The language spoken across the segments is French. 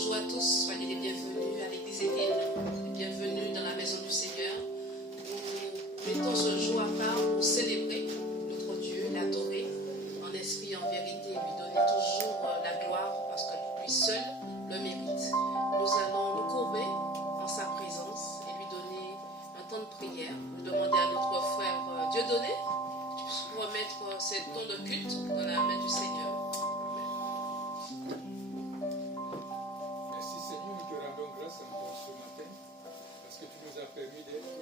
Bonjour à tous, soyez les bienvenus à l'église Étile, bienvenue dans la maison du Seigneur. Nous mettons ce jour à part pour célébrer notre Dieu, l'adorer en esprit et en vérité, lui donner toujours la gloire parce que lui seul le mérite. Nous allons nous courber en sa présence et lui donner un temps de prière. Nous demander à notre frère Dieudonné de remettre ces dons de culte dans la main du Seigneur. Encore ce matin, parce que tu nous as permis d'être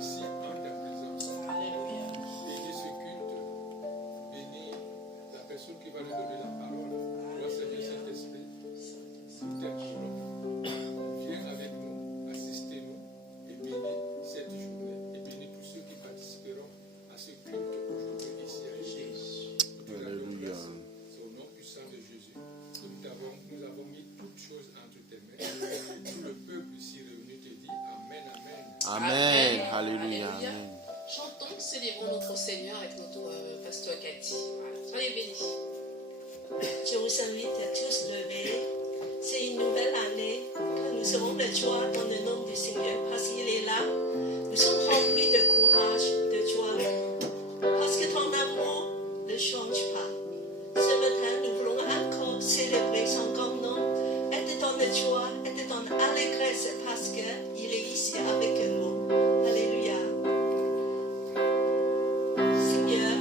ici en ta présence. Alléluia. Bénis ce culte, bénis la personne qui va nous donner la parole. Toi, Seigneur Saint-Esprit, nous t'implorons. Viens avec nous, assistez-nous et bénis cette journée et bénis tous ceux qui participeront à ce culte aujourd'hui ici à Jésus. Alléluia. C'est au nom puissant de Jésus que nous avons mis toutes choses entre tes mains. Tout le peuple ici réuni te dit Amen, Amen. Amen. Alléluia. Amen. Chantons, célébrons notre Seigneur avec notre pasteur Cathy. Voilà. Soyez bénis. Je vous invite à tous lever. C'est une nouvelle année que nous serons de joie dans le nom du Seigneur parce qu'il est là. Nous sommes remplis de courage, de joie parce que ton amour ne change pas. Ce matin, nous voulons encore célébrer son grand nom. Être dans la joie, être dans l'allégresse parce qu'il est ici avec nous. Alléluia. Seigneur,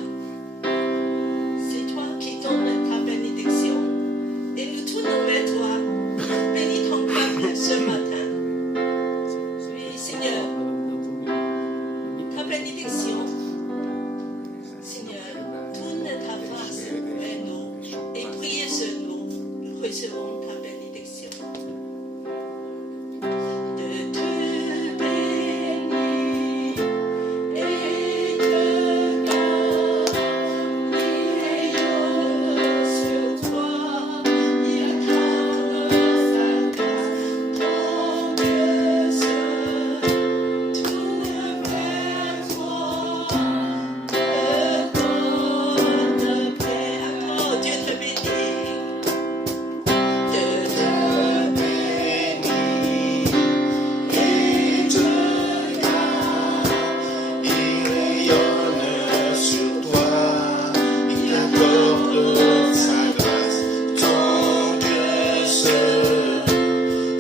c'est toi qui donnes ta bénédiction. Et nous tournons vers toi. Bénis ton peuple ce matin. Oui, Seigneur, ta bénédiction. Seigneur, tourne ta face vers nous et prie sur nous. Nous recevons ta bénédiction. De te bénir et te garder sur toi, il accorde sa grâce, ton Dieu se tourne vers toi, te donne paix. Encore Dieu te bénit. De te bénir et te garder, Il rayonne sur toi, il t'accorde sa grâce. Ton Dieu se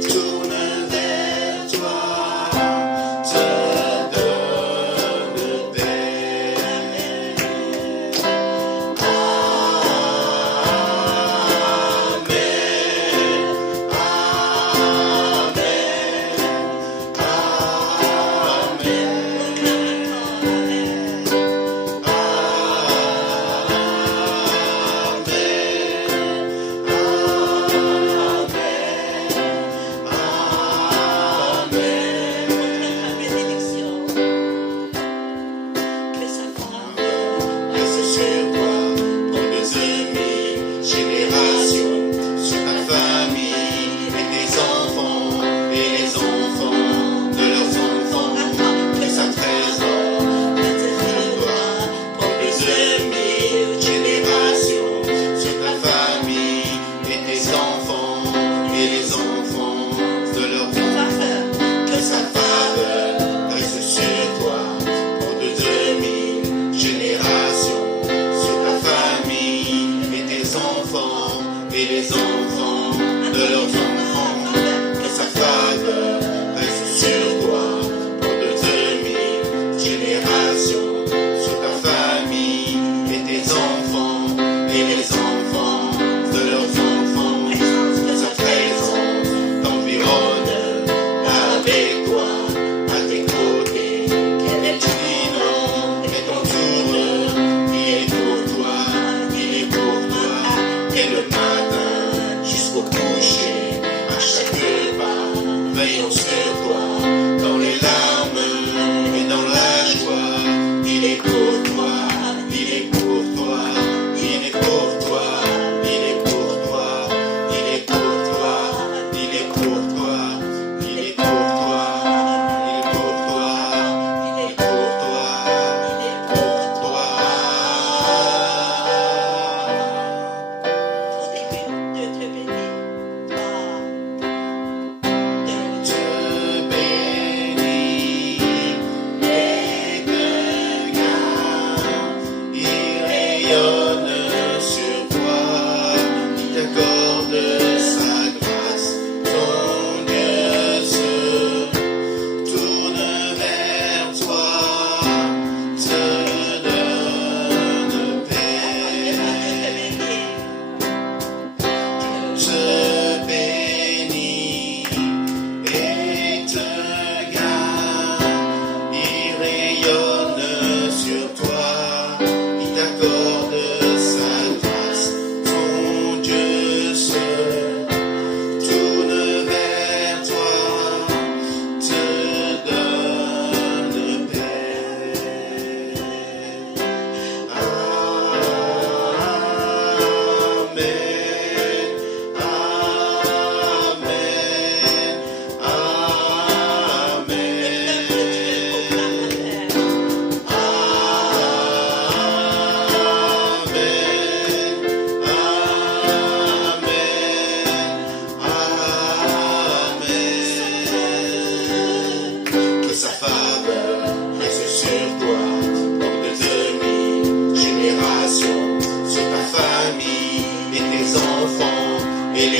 tourne vers toi, te donne paix. que sa faveur Reste sur toi, pour des demi-générations, sur ta famille et tes enfants, et les enfants de leurs enfants. Que sa trésor reste sur toi, pour des demi-générations, sur ta famille et tes enfants, et les enfants de leurs enfants. Que sa faveur reste sur toi, pour de demi-générations, sur ta famille et tes enfants, et les enfants de leurs enfants. Que sa faveur reste sur toi, pour de demi-générations, sur ta famille et tes enfants, et les enfants de leurs enfants. Que sa présence t'environne avec toi, à tes côtés. Quel est non et ton tourneur, il est pour toi, il est pour toi. Et le matin jusqu'au coucher, à chaque pas, veillons sur toi, dans les larmes et dans la joie. Il est pour toi, il est pour toi, il est pour toi, il est pour toi, il est pour toi, il est pour toi, il est pour toi, il est pour toi, il est pour toi, il est pour toi. Dieu te bénit.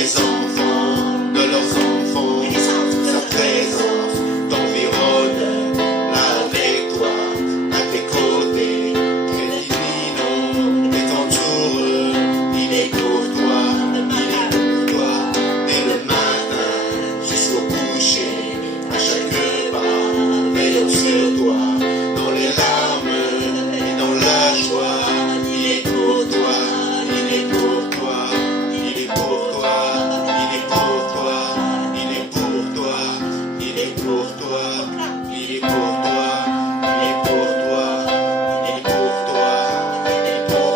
les enfants de leurs enfants. Sa présence t'environne là avec toi, à tes côtés. Très divin, et t'entoure. Il est pour toi, dès le matin jusqu'au coucher. À chaque pas, veillant sur toi, dans les larmes et dans la joie. Il est pour toi, il est pour toi, il est pour toi, il est pour toi, il est pour toi, il est pour toi, il est pour toi, il est pour toi, il est pour toi, il est pour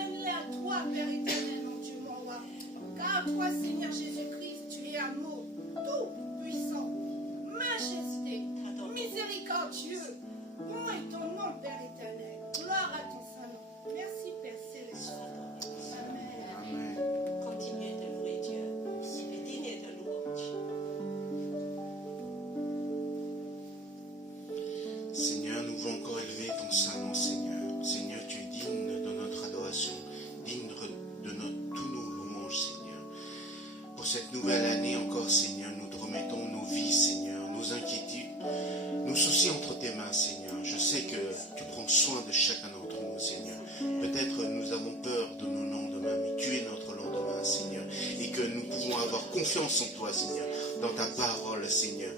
ramène-les à toi, Père éternel, mon Dieu, mon roi. Car toi, Seigneur Jésus-Christ, tu es amour, tout puissant, majesté, miséricordieux. Où est ton nom, Père éternel? Gloire à ton Saint-Nom. Merci, Père céleste. Amen. Continuez de louer Dieu. Et digne de louange. Seigneur, nous voulons encore élever ton Saint-Nom, Seigneur. Seigneur, tu es digne de notre adoration, digne de tous nos louanges, Seigneur. Pour cette nouvelle année encore, Seigneur, nous te remettons nos vies, Seigneur, nos inquiétudes, nos soucis entre tes mains, Seigneur. Je sais que tu prends soin de chacun d'entre nous, Seigneur. Peut-être nous avons peur de nos lendemains, mais tu es notre lendemain, Seigneur. Et que nous pouvons avoir confiance en toi, Seigneur, dans ta parole, Seigneur,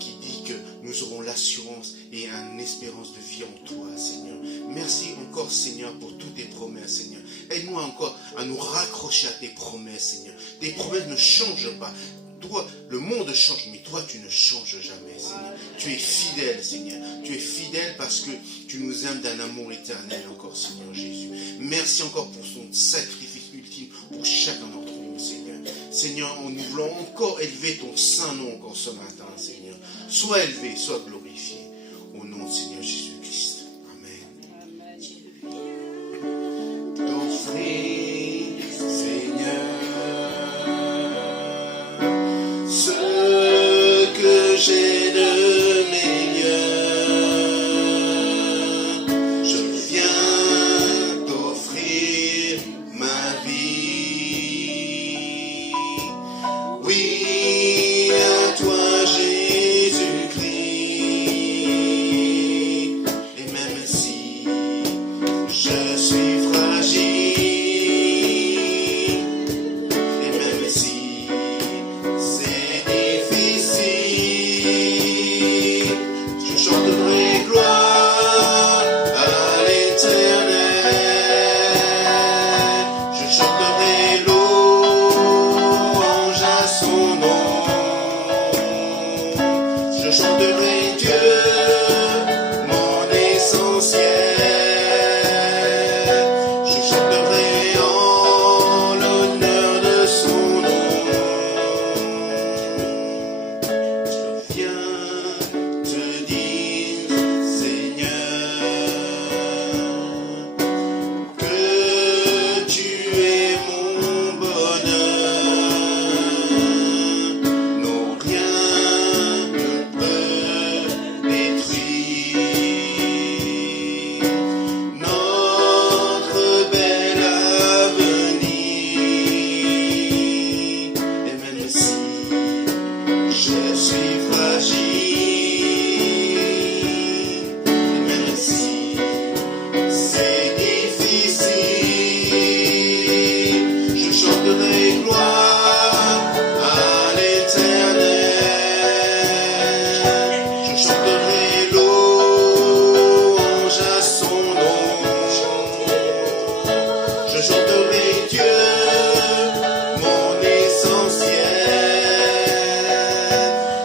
qui dit que nous aurons l'assurance et une espérance de vie en toi, Seigneur. Merci encore, Seigneur, pour toutes tes promesses, Seigneur. Aide-nous encore à nous raccrocher à tes promesses, Seigneur. Tes promesses ne changent pas. Toi, le monde change, mais toi, tu ne changes jamais, Seigneur. Tu es fidèle, Seigneur. Tu es fidèle parce que tu nous aimes d'un amour éternel encore, Seigneur Jésus. Merci encore pour son sacrifice ultime pour chacun d'entre nous, Seigneur. Seigneur, nous voulons encore élever ton saint nom encore ce matin, Seigneur. Sois élevé, sois glorifié. Au nom de Seigneur Jésus-Christ. Amen. T'offrir, Seigneur, ce que j'ai de meilleur. Je viens t'offrir ma vie. Oui, à toi, Jésus-Christ. Et même si je suis fragile, et même si c'est difficile, je chanterai gloire à l'Éternel. Je chanterai louange à son nom. Je chanterai Dieu, mon essentiel. Je chanterai en l'honneur de son nom. Je viens te dire, Seigneur, que tu es mon bonheur. Non, rien ne peut détruire notre bel avenir. Et même si je suis fragile, et même si c'est difficile, je chanterai gloire à l'Éternel. Je chanterai louange à son nom. Je chanterai Dieu, mon essentiel.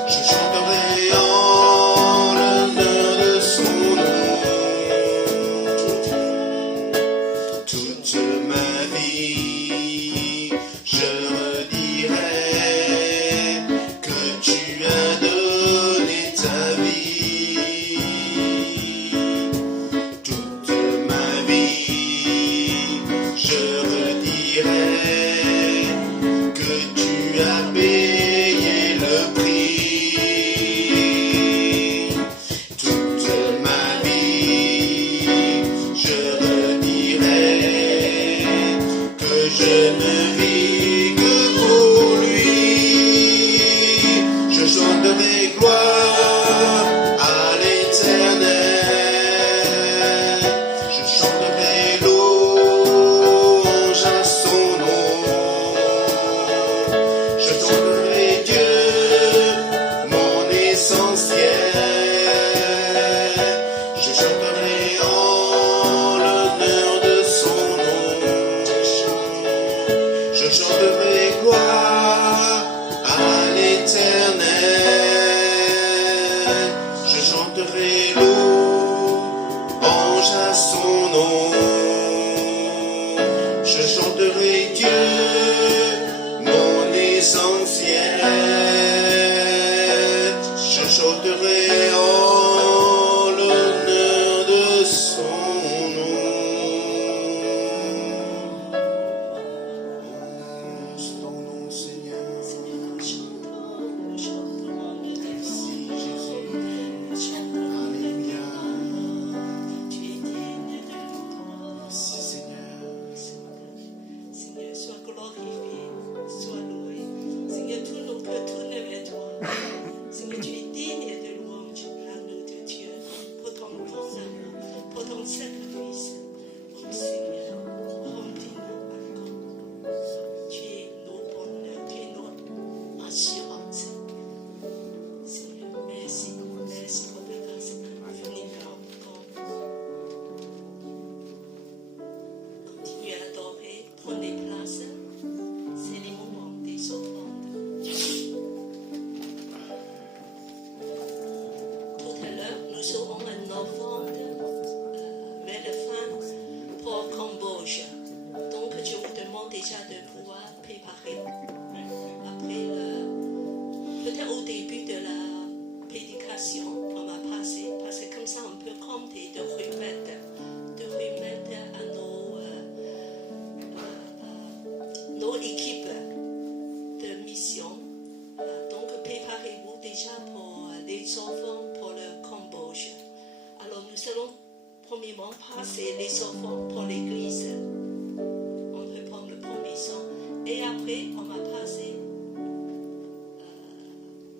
Je chanterai en l'honneur de son nom. Toute ma vie, je redirai que tu as donné ta vie. Toute ma vie, je redirai que tu as payé le prix. Toute ma vie, je redirai que je ne vis que pour lui. Je chanterai gloire à l'Éternel. Je chanterai louange à son nom. Je chanterai Dieu, mon essentiel. Je chanterai en l'honneur de son nom. Ton nom, Seigneur. Seigneur, nous chantons, merci Jésus. nous chantons. Alléluia. Tu es digne de gloire. Merci, Seigneur. Seigneur, sois glorifié, sois loué. Seigneur, tout nos cœurs tournent vers toi. Seigneur, tu es digne de louange, l'agneau de Dieu, pour ton grand amour, pour ton sacrifice. Oh Seigneur, remplis-nous encore. Tu es nos bonheurs, tu es notre assurance. Seigneur, merci pour ta grâce infinie encore. Continue à adorer, prends des places. C'est les moments des offrandes. Tout à l'heure, nous aurons une offrande vers la fin pour Cambodge. Donc, je vous demande déjà de pouvoir préparer. Après, peut-être au début de la prédication, on va passer, parce que comme ça, on peut compter de remettre à nos équipes de mission. Donc, préparez-vous déjà pour les offrandes pour le Cambodge. Alors, nous allons premièrement passer les offrandes pour l'église. On reprend le premier son. Et après, on va passer.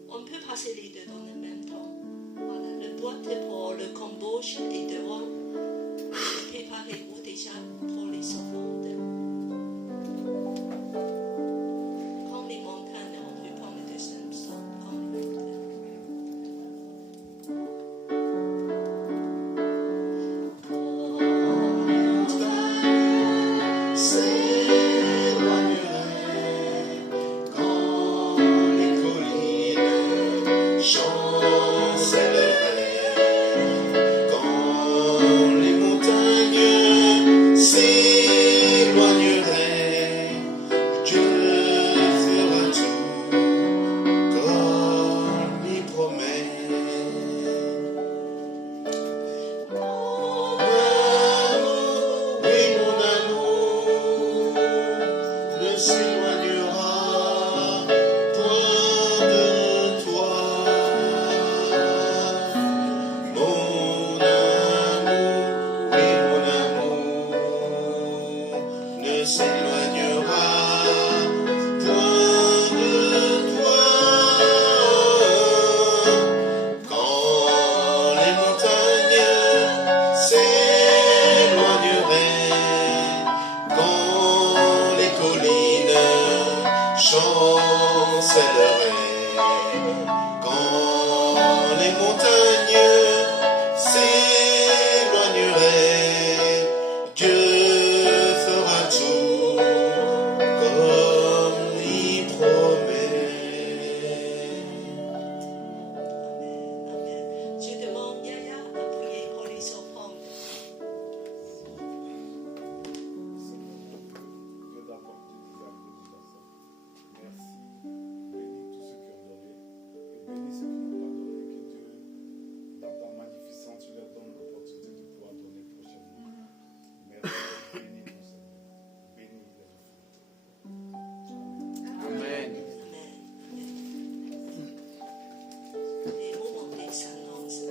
On peut passer les deux dans le même temps. Voilà, le boîte pour le Cambodge est devant. Préparez-vous déjà pour les offrandes. Comme les montagnes, on reprend le deuxième son. Comme les montagnes. Quand les collines chancelleraient, quand les montagnes s'éloigneraient, Dieu fera tout comme il promet. Mon amour, oui mon amour, ne s'éloignera point de toi. Mon amour, oui mon amour, ne s'éloignera point de toi. Quand les montagnes s'éloigneraient, quand les collines chancelleraient, quand les montagnes s'éloigneraient, Dieu fera tout comme il promet. Amen. Je demande Yaya à prier pour les offrandes. Dieu d'apporter des actes de façon. Merci. Bénis tous ceux qui ont donné et bénis ceux qui n'ont pas donné. Que Dieu, dans ta magnificence, tu leur donnes l'opportunité de pouvoir donner prochainement. Merci. Bénis nous, Seigneur. Bénis les enfants. Amen. Amen. Les moments des annonces.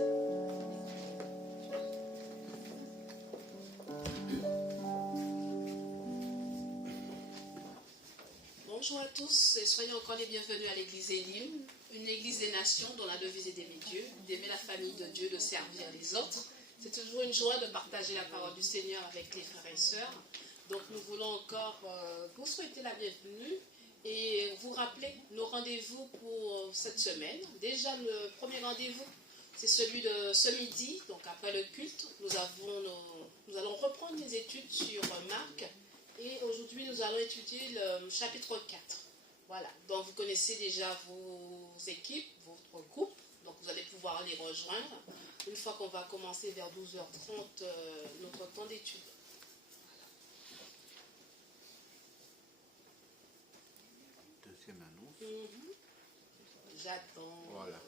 Bonjour à tous et soyez encore les bienvenus à l'église Elim, une église des nations dont la devise est d'aimer Dieu, d'aimer la famille de Dieu, de servir les autres. C'est toujours une joie de partager la parole du Seigneur avec les frères et sœurs. Donc nous voulons encore vous souhaiter la bienvenue et vous rappeler nos rendez-vous pour cette semaine. Déjà le premier rendez-vous, c'est celui de ce midi, donc après le culte. Nous allons reprendre les études sur Marc. Et aujourd'hui, nous allons étudier le chapitre 4. Voilà, donc vous connaissez déjà vos équipes, votre groupe, donc vous allez pouvoir les rejoindre une fois qu'on va commencer vers 12h30 notre temps d'étude. J'attends. Voilà.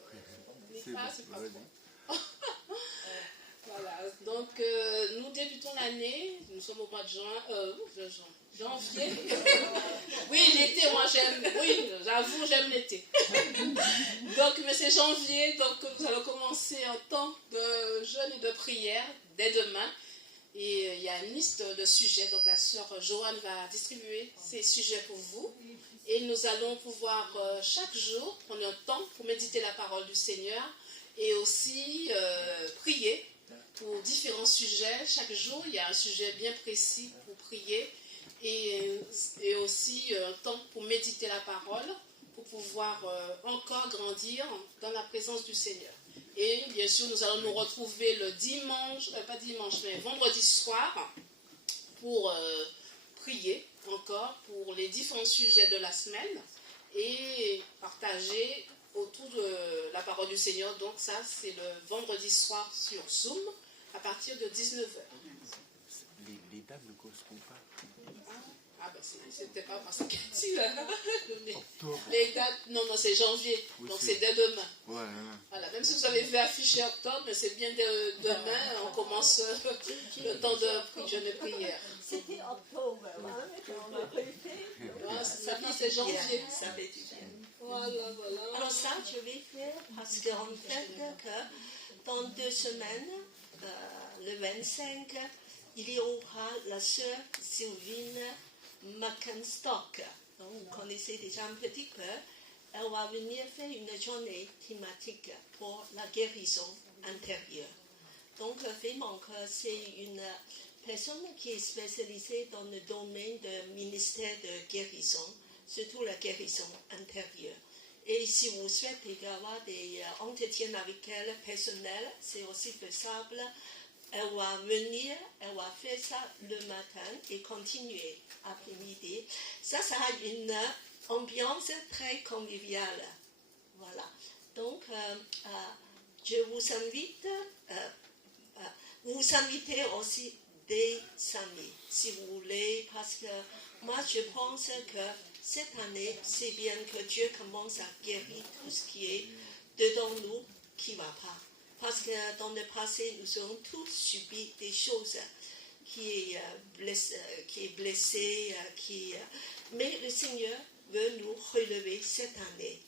C'est pas Vas-y. bon. Voilà, donc nous débutons l'année, nous sommes au mois de janvier. Oui, l'été, moi j'aime, oui, j'avoue, j'aime l'été. Donc, mais c'est janvier, donc nous allons commencer un temps de jeûne et de prière dès demain. Et il y a une liste de sujets, donc la sœur Joanne va distribuer ces sujets pour vous. Et nous allons pouvoir chaque jour prendre un temps pour méditer la parole du Seigneur et aussi prier pour différents sujets. Chaque jour, il y a un sujet bien précis pour prier et aussi un temps pour méditer la parole, pour pouvoir encore grandir dans la présence du Seigneur. Et bien sûr, nous allons nous retrouver le vendredi soir pour prier encore pour les différents sujets de la semaine et partager autour de la parole du Seigneur. Donc ça, c'est le vendredi soir sur Zoom à partir de 19h. Les dames ne correspondent pas. Ah ben c'était pas parce qu'elle dit Octobre. les dates, non, c'est janvier, Oui, donc c'est- c'est dès demain. Ouais. Voilà, même si vous avez vu afficher octobre, mais c'est bien demain, on commence le temps de jeûne et prière. C'était octobre, hein, on a refait. Ah, ça dit c'est janvier. Ça fait du bien. Voilà. Alors ça, je vais faire parce qu'en fait, que dans 2 semaines, le 25, il y aura la sœur Sylvine Mackenstock. Donc, vous connaissez déjà un petit peu. Elle va venir faire une journée thématique pour la guérison intérieure. Donc, vraiment, c'est une personne qui est spécialisée dans le domaine du ministère de guérison, surtout la guérison intérieure. Et si vous souhaitez avoir des entretiens avec elle personnels, c'est aussi faisable. Elle va venir, elle va faire ça le matin et continuer après-midi. Ça sera une ambiance très conviviale. Voilà. Donc, je vous invite, vous invitez aussi des amis, si vous voulez, parce que moi, je pense que cette année, c'est bien que Dieu commence à guérir tout ce qui est dedans nous qui ne va pas. Parce que dans le passé, nous avons tous subi des choses qui est blessé, mais le Seigneur veut nous relever cette année.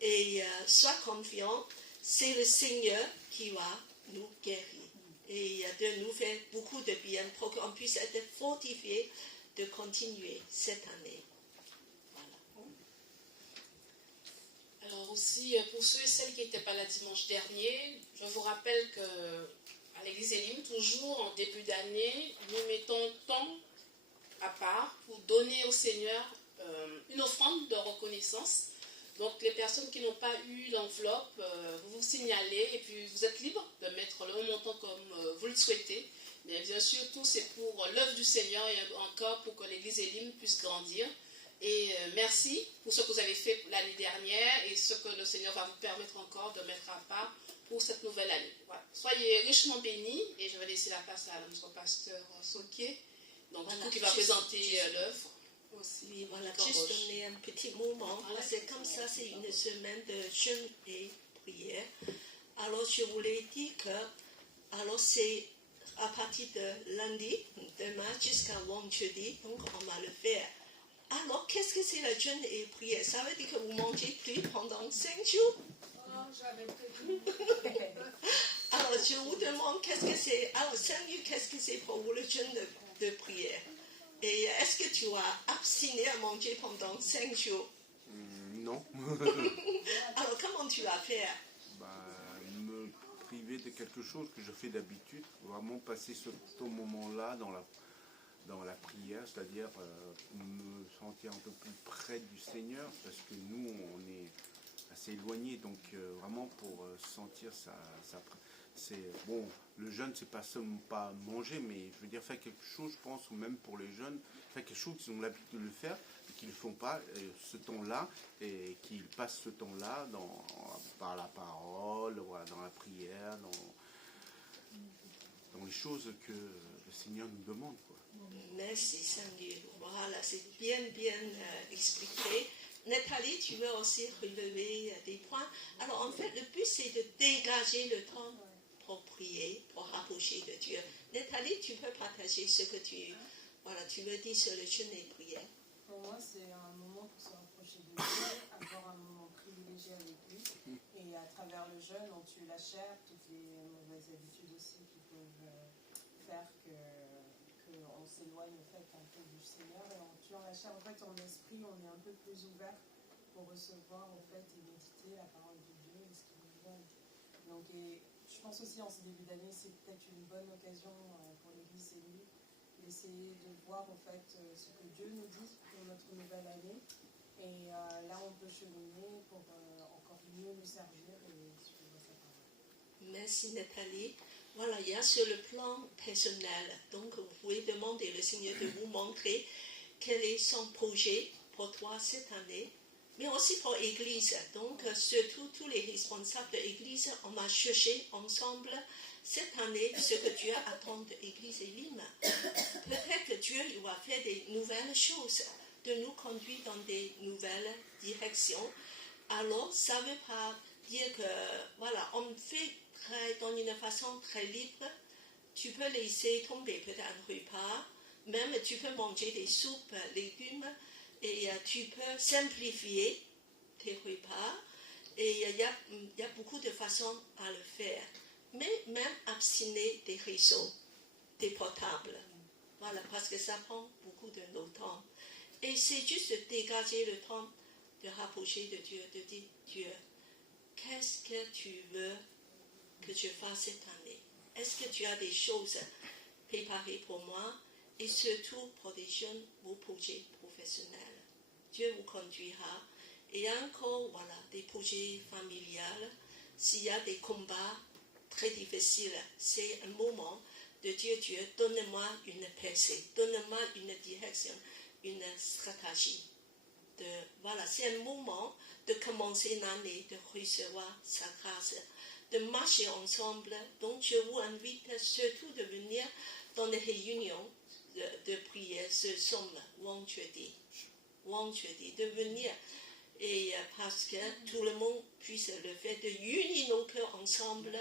Et sois confiant, c'est le Seigneur qui va nous guérir et de nous faire beaucoup de bien pour qu'on puisse être fortifiés de continuer cette année. Alors aussi, pour ceux et celles qui n'étaient pas là dimanche dernier, je vous rappelle qu'à l'église Elim, toujours en début d'année, nous mettons temps à part pour donner au Seigneur une offrande de reconnaissance. Donc les personnes qui n'ont pas eu l'enveloppe, vous vous signalez et puis vous êtes libre de mettre le montant comme vous le souhaitez. Mais bien sûr, tout c'est pour l'œuvre du Seigneur et encore pour que l'église Elim puisse grandir. Et merci pour ce que vous avez fait l'année dernière et ce que le Seigneur va vous permettre encore de mettre à part pour cette nouvelle année. Voilà. Soyez richement bénis et je vais laisser la place à notre pasteur Sokier, donc Voilà, du coup, qui va présenter l'œuvre aussi. Oui, voilà, juste donner un petit moment. Voilà. C'est comme ça, c'est une semaine de jeûne et prière. Alors, je voulais dire que, alors c'est à partir de lundi, demain jusqu'à vendredi, donc on va le faire. Alors, qu'est-ce que c'est la jeûne et prière? Ça veut dire que vous mangez plus pendant 5 jours? Oh, j'avais prévu. Alors, je vous demande qu'est-ce que c'est. Alors, 5 jours, qu'est-ce que c'est pour vous le jeûne de prière? Et est-ce que tu as abstiné à manger pendant 5 jours? Non. Alors, comment tu vas faire? Me priver de quelque chose que je fais d'habitude, vraiment passer ce moment-là dans la prière, c'est-à-dire me sentir un peu plus près du Seigneur, parce que nous, on est assez éloignés, donc vraiment pour sentir c'est bon, le jeûne, c'est pas seulement pas manger, mais je veux dire faire quelque chose, je pense, ou même pour les jeunes, faire quelque chose qu'ils ont l'habitude de le faire, et qu'ils ne font pas ce temps-là, et qu'ils passent ce temps-là par la parole, voilà, dans la prière, dans les choses que le Seigneur nous demande, quoi. Merci Seigneur. Voilà, c'est bien expliqué. Nathalie, tu veux aussi relever des points. Alors en fait, le but c'est de dégager le temps pour prier, pour rapprocher de Dieu. Nathalie, tu peux partager ce que tu me dis sur le jeûne et prière. Pour moi, c'est un moment pour se rapprocher de Dieu, avoir un moment privilégié avec lui. Et à travers le jeûne, on tue la chair, toutes les mauvaises habitudes aussi qui peuvent faire qu'on s'éloigne en fait un peu du Seigneur. Et en tuant la chair, en fait, en esprit, on est un peu plus ouvert pour recevoir en fait et méditer la parole de Dieu et ce qu'il nous donne. Donc, et je pense aussi en ce début d'année, c'est peut-être une bonne occasion pour l'Église et nous d'essayer de voir en fait ce que Dieu nous dit pour notre nouvelle année. Et là, on peut cheminer pour encore mieux nous servir et suivre sa parole. Merci Nathalie. Voilà, il y a sur le plan personnel, donc vous pouvez demander au Seigneur de vous montrer quel est son projet pour toi cette année, mais aussi pour l'Église. Donc surtout tous les responsables de l'Église, on va chercher ensemble cette année ce que Dieu attend de l'Église Elim. Peut-être que Dieu il va faire des nouvelles choses, de nous conduire dans des nouvelles directions. Alors ça ne veut pas dire que, voilà, on fait dans une façon très libre. Tu peux laisser tomber peut-être un repas, même tu peux manger des soupes, légumes, et tu peux simplifier tes repas. Et il y a beaucoup de façons à le faire. Mais même abstiner des réseaux, des portables. Voilà, parce que ça prend beaucoup de nos temps. Et c'est juste de dégager le temps de rapprocher de Dieu, de dire, Dieu, qu'est-ce que tu veux que je fasse cette année? Est-ce que tu as des choses préparées pour moi? Et surtout pour des jeunes, vos projets professionnels. Dieu vous conduira. Et encore, voilà, des projets familiales. S'il y a des combats très difficiles, c'est un moment de dire, Dieu, donne-moi une percée, donne-moi une direction, une stratégie. Voilà, c'est un moment de commencer l'année, de recevoir sa grâce, de marcher ensemble. Donc, je vous invite surtout de venir dans les réunions de prière ce vendredi, de venir. Et parce que tout le monde puisse le faire, de unir nos cœurs ensemble,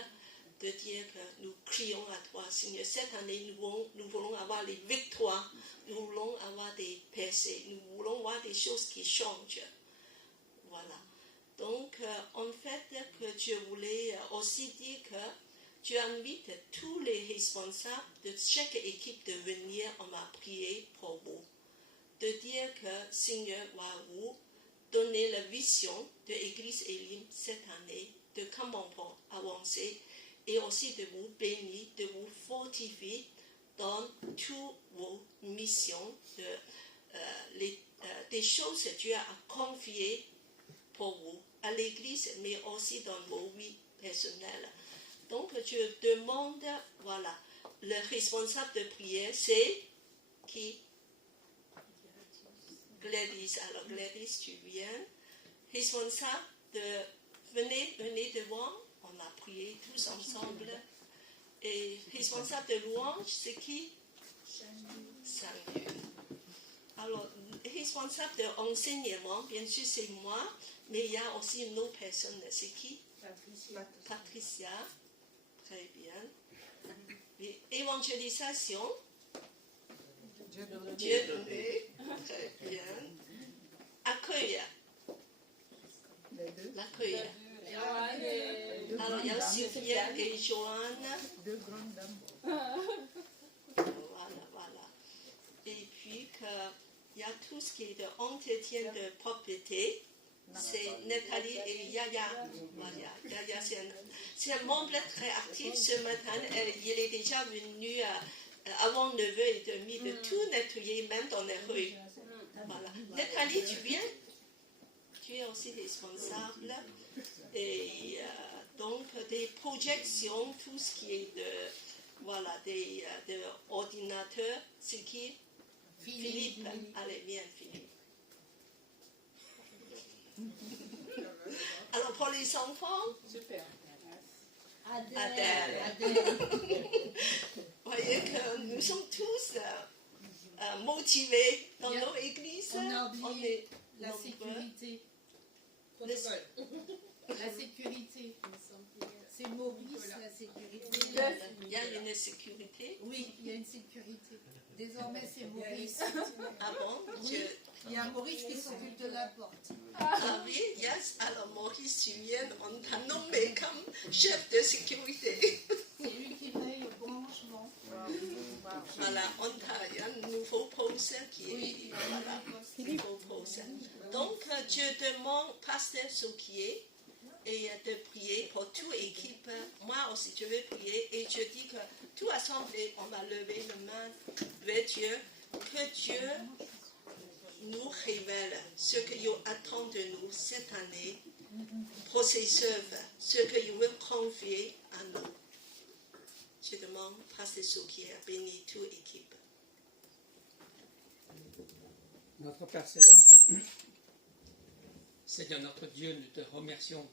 de dire que nous crions à toi, Seigneur. Cette année, nous voulons avoir les victoires, nous voulons avoir des percées, nous voulons voir des choses qui changent. Voilà. Donc, en fait, que je voulais aussi dire que tu invites tous les responsables de chaque équipe de venir, on va prier pour vous. De dire que Seigneur va vous donner la vision de l'Église Elim cette année, de comment pour avancer, et aussi de vous bénir, de vous fortifier dans toutes vos missions, des choses que Dieu a confiées pour vous, à l'Église, mais aussi dans vos vies personnelles. Donc, je demande, voilà, le responsable de prière, c'est qui? Gladys. Alors, Gladys, tu viens. Responsable de... Venez devant. On a prié tous ensemble. Et responsable de louange, c'est qui? Samuel. Alors, responsable d'enseignement, bien sûr, c'est moi, mais il y a aussi une autre personne. C'est qui? Patricia. Très bien. Et évangélisation. Dieu donné. Très bien. Accueil. L'accueil. Alors, il y a Sophia et Joanne. Deux grandes dames. Voilà. Et puis, il y a tout ce qui est d'entretien de propriété. C'est Nathalie et Yaya. Voilà. Yaya, c'est un membre très actif ce matin. Il est déjà venu avant 9h30 de tout nettoyer, même dans les rues. Voilà. Nathalie, tu viens? Tu es aussi responsable. Et donc, des projections, tout ce qui est des ordinateurs, c'est qui? Philippe. Allez, viens, Philippe. Alors, pour les enfants, Super. Adèle. Vous voyez que nous sommes tous motivés dans nos églises. On a oublié La nombreux. sécurité. Protocole. La sécurité. C'est Maurice, la sécurité. Il y a une sécurité. Oui, il y a une sécurité. Désormais, c'est Maurice. Ah bon? Oui, il y a Maurice qui s'occupe de la porte. Ah oui, yes. Alors Maurice, tu viens, on t'a nommé comme chef de sécurité. C'est lui qui veille au bon rangement. Voilà, on t'a, il y a un nouveau poste qui est, Oui, voilà, nouveau poste. Donc, je demande Pasteur Souquier et de prier pour toute équipe. Moi aussi, je vais prier et je dis que toute assemblée, on va lever la main vers Dieu, que Dieu nous révèle ce qu'il attend de nous cette année pour ses œuvres, ce qu'il veut confier à nous. Je demande Pasteur Souquier à bénir toute équipe. Notre Père Céleste, Seigneur notre Dieu, nous te remercions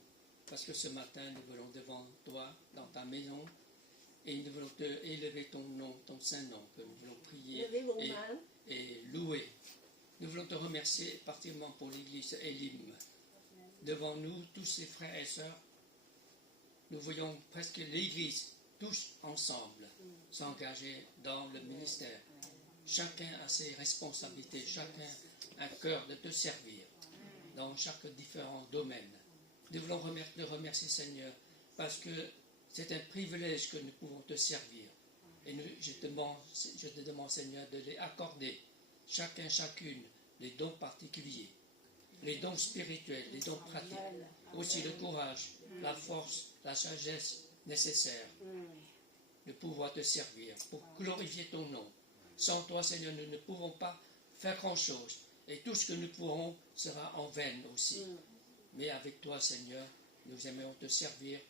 parce que ce matin nous voulons devant toi dans ta maison et nous voulons te élever ton nom, ton saint nom, que nous voulons prier Levez vos mains. et louer. Nous voulons te remercier particulièrement pour l'église Elim. Devant nous, tous ces frères et sœurs, nous voyons presque l'église, tous ensemble, s'engager dans le ministère. Chacun a ses responsabilités, chacun a un cœur de te servir dans chaque différent domaine. Nous voulons te remercier, Seigneur, parce que c'est un privilège que nous pouvons te servir. Et je te demande, Seigneur, de les accorder, chacune, les dons particuliers, les dons spirituels, les dons pratiques, aussi le courage, la force, la sagesse nécessaire de pouvoir te servir, pour glorifier ton nom. Sans toi, Seigneur, nous ne pouvons pas faire grand-chose. Et tout ce que nous pourrons sera en vain aussi. Mais avec toi, Seigneur, nous aimerions te servir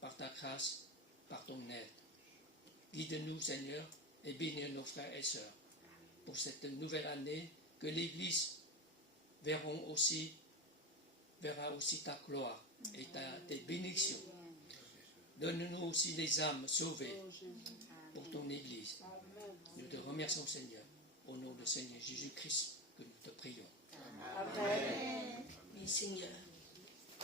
par ta grâce, par ton aide. Guide-nous, Seigneur, et bénis nos frères et sœurs pour cette nouvelle année, que l'Église verra aussi ta gloire et tes bénédictions. Donne-nous aussi les âmes sauvées pour ton Église. Nous te remercions, Seigneur, au nom de Seigneur Jésus-Christ, que nous te prions. Amen. Oui, Seigneur,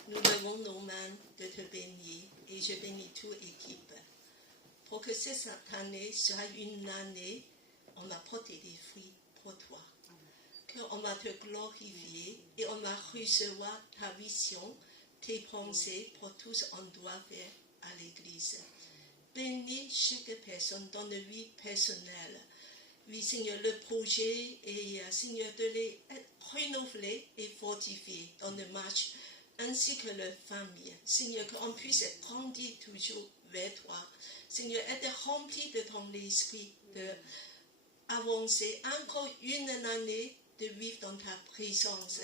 nous levons nos mains de te bénir et je bénis toute équipe pour que cette année soit une année où on va porter des fruits pour toi. Qu'on va te glorifier et on va recevoir ta vision, tes pensées pour tout ce qu'on doit faire à l'église. Bénis chaque personne dans la vie personnelle. Oui, Seigneur, le projet et Seigneur, de les renouveler et fortifier dans le marche, ainsi que leur famille. Seigneur, qu'on puisse grandir toujours vers toi. Seigneur, être rempli de ton esprit, d'avancer encore une année, de vivre dans ta présence,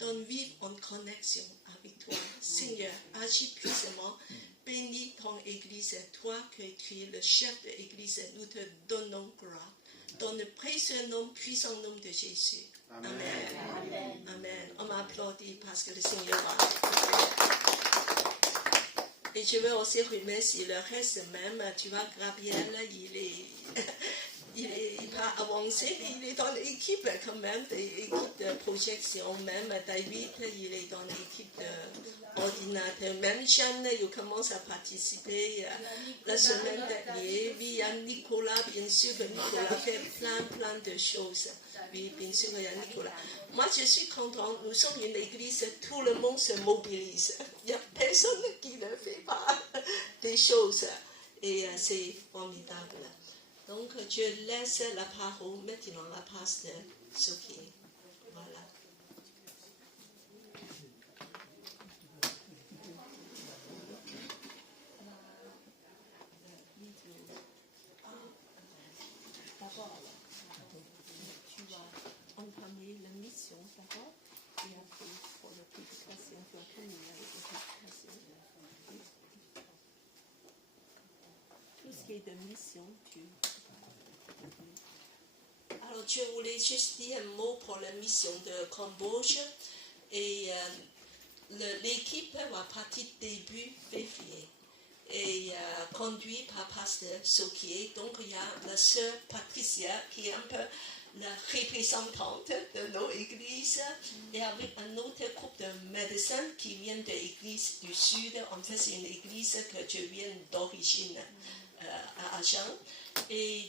de vivre en connexion avec toi. Seigneur, agis puissamment. Bénis ton Église, toi que tu es le chef de l'Église, nous te donnons gloire. Dans le précieux nom, puissant nom de Jésus. Amen. Amen. Amen. On m'applaudit parce que le Seigneur va. Et je veux aussi remercier le reste même. Tu vois, Gabriel, il n'est pas avancé, mais il est dans l'équipe quand même, l'équipe de projection. Même David, il est dans l'équipe d'ordinateur. Même Jeanne, il commence à participer la semaine dernière. Oui, il y a Nicolas, bien sûr que Nicolas fait plein de choses. Oui, bien sûr qu'il y a Nicolas. Moi, je suis contente. Nous sommes une église, tout le monde se mobilise. Il n'y a personne qui ne fait pas des choses. Et c'est formidable. Donc, je laisse la parole maintenant à la pasteur Souquier. Voilà. D'abord, tu vas entamer la mission d'abord, et après, pour la prédication, tu vas terminer avec la prédication. Tout ce qui est de mission, Alors, je voulais juste dire un mot pour la mission de Cambodge. Et l'équipe va partir début février. Et conduit par Pasteur Souquier. Donc, il y a la sœur Patricia qui est un peu la représentante de nos églises et avec un autre groupe de médecins qui viennent de l'église du Sud. En fait, c'est une église que je viens d'origine à Agen. Et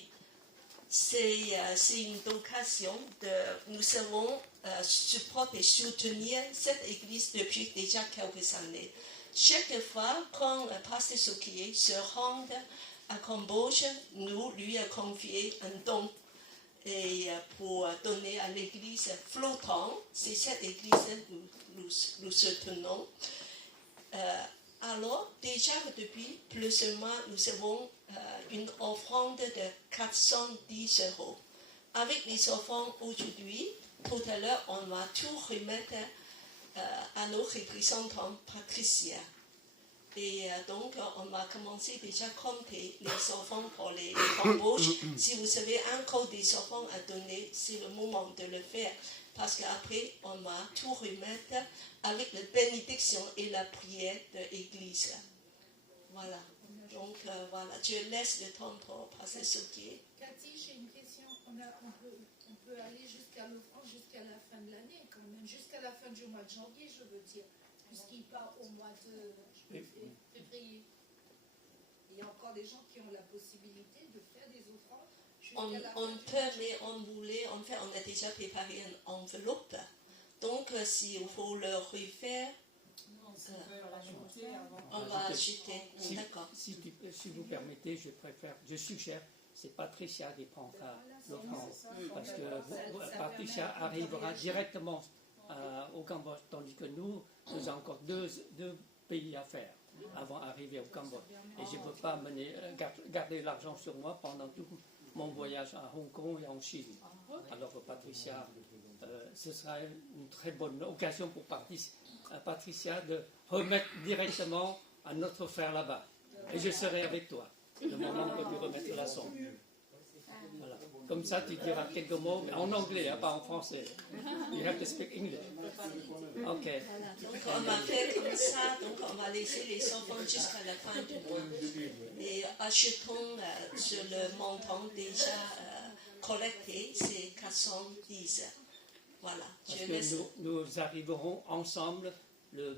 c'est une occasion nous avons supporté et soutenir cette église depuis déjà quelques années. Chaque fois, quand le pasteur Souquier se rend à Cambodge, nous lui avons confié un don et pour donner à l'église flottant. C'est cette église que nous soutenons. Alors, déjà depuis plusieurs mois, nous avons une offrande de 410 €. Avec les offrandes aujourd'hui, tout à l'heure, on va tout remettre à nos représentants Patricia. Et donc, on va commencer déjà à compter les offrandes pour les Cambodges. Si vous avez encore des offrandes à donner, c'est le moment de le faire. Parce qu'après, on va tout remettre avec la bénédiction et la prière de l'église. Voilà. Donc, voilà. Je laisse le temps pour passer ce qui est. Cathy, j'ai une question. On peut aller jusqu'à l'offrande jusqu'à la fin de l'année, quand même. Jusqu'à la fin du mois de janvier, je veux dire. Puisqu'il part au mois de février. Il y a encore des gens qui ont la possibilité de faire des offrandes. On peut, mais on voulait, en fait, on a déjà préparé une enveloppe. Donc, s'il faut le refaire, on va ajouter. D'accord. Si vous permettez, je suggère, c'est Patricia qui prendra l'offrande. Parce que Patricia arrivera directement au Cambodge, tandis que nous avons encore deux pays à faire avant d'arriver au Cambodge. Et je ne peux pas garder l'argent sur moi pendant tout mon voyage à Hong Kong et en Chine. Alors Patricia, ce sera une très bonne occasion pour Patricia de remettre directement à notre frère là-bas. Et je serai avec toi le moment où tu remettre la somme. Voilà. Comme ça, tu diras quelques mots, mais en anglais, pas en français. You have to speak English. Ok. Voilà. Donc, on va faire comme ça. Donc, on va laisser les enfants jusqu'à la fin du mois. Et achetons sur le montant déjà collecté, c'est 410. Voilà. Parce que nous arriverons ensemble le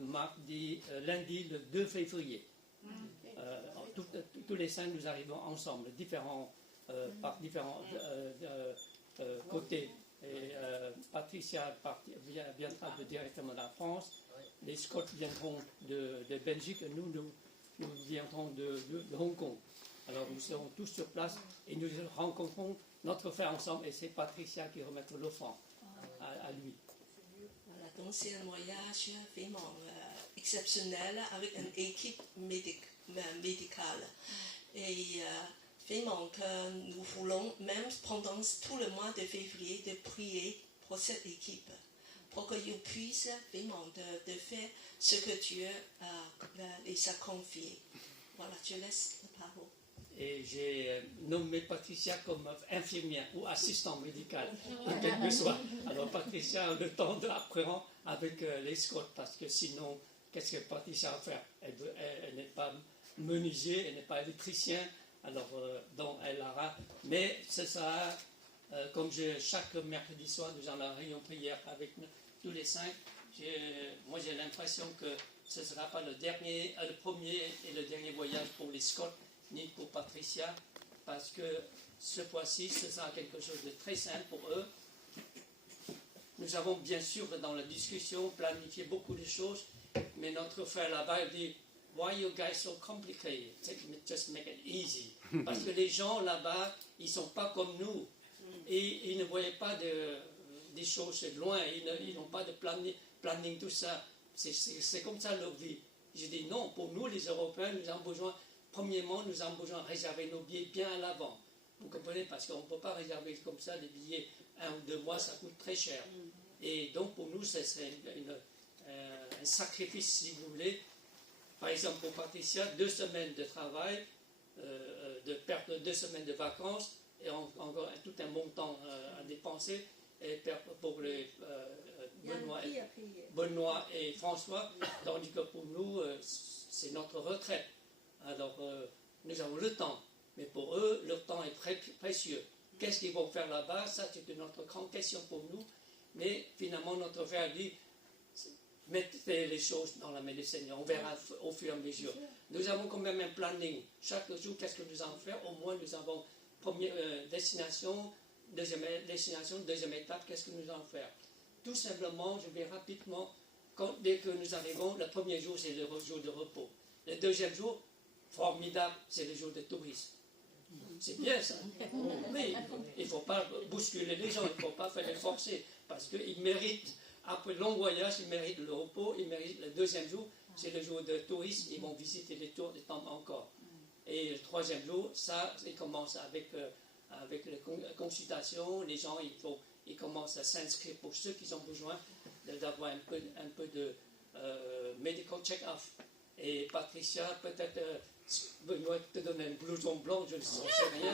lundi, le 2 février. Tous les 5, nous arrivons ensemble, par différents côtés. Et Patricia viendra directement de la France, les Scots viendront de Belgique, et nous viendrons de Hong Kong. Alors nous serons tous sur place et nous rencontrons notre frère ensemble, et c'est Patricia qui remettra l'offrande à lui. Voilà, donc c'est un voyage vraiment exceptionnel avec une équipe médicale. Et vraiment que nous voulons, même pendant tout le mois de février, de prier pour cette équipe, pour qu'ils puissent vraiment de faire ce que Dieu les a confié. Voilà, je laisse la parole. Et j'ai nommé Patricia comme infirmière ou assistant médical, quel que soit. Alors Patricia a le temps d'apprendre avec les Scots, parce que sinon, qu'est-ce que Patricia va faire? Elle n'est pas menuisier, elle n'est pas électricien, alors donc elle aura. Mais ce sera, comme chaque mercredi soir, nous allons à la réunion prière avec tous les 5. Moi j'ai l'impression que ce ne sera pas le premier et le dernier voyage pour les Scots, ni pour Patricia, parce que ce fois-ci, ce sera quelque chose de très simple pour eux. Nous avons bien sûr dans la discussion planifié beaucoup de choses, mais notre frère là-bas dit « Why you guys so complicated? Just make it easy. » Parce que les gens là-bas, ils ne sont pas comme nous, et ils ne voyaient pas des choses de loin, ils n'ont pas de planning, tout ça. C'est comme ça leur vie. Je dis non, pour nous les Européens, nous avons besoin. Premièrement, nous avons besoin de réserver nos billets bien à l'avant. Vous comprenez? Parce qu'on ne peut pas réserver comme ça des billets 1 ou 2 mois, ça coûte très cher. Et donc pour nous, ce serait un sacrifice, si vous voulez. Par exemple, pour Patricia, 2 semaines de travail, de perdre 2 semaines de vacances, et encore tout un montant à dépenser. Et pour les Benoît et François, tandis que pour nous, c'est notre retraite. Alors, nous avons le temps, mais pour eux, leur temps est très précieux. qu'est-ce qu'ils vont faire là-bas, ça c'est une autre grande question pour nous. Mais finalement, notre frère dit, mettez les choses dans la main du Seigneur, on verra au fur et à mesure. Nous avons quand même un planning. Chaque jour, qu'est-ce que nous allons faire? Au moins, nous avons première destination, deuxième destination, deuxième étape, qu'est-ce que nous allons faire? Tout simplement, je vais rapidement, dès que nous arrivons, le premier jour, c'est le jour de repos. Le deuxième jour, formidable, c'est le jour de tourisme. C'est bien ça. Mais il ne faut pas bousculer les gens, il ne faut pas faire les forcer, parce qu'ils méritent, après long voyage, ils méritent le repos, ils méritent le deuxième jour, c'est le jour de tourisme, ils vont visiter les tours des temples encore. Et le troisième jour, ça, il commence avec les consultations, les gens, ils commencent à s'inscrire pour ceux qui ont besoin d'avoir un peu de medical check-off. Et Patricia, peut-être, Benoît te donner un blouson blanc, je ne sais rien.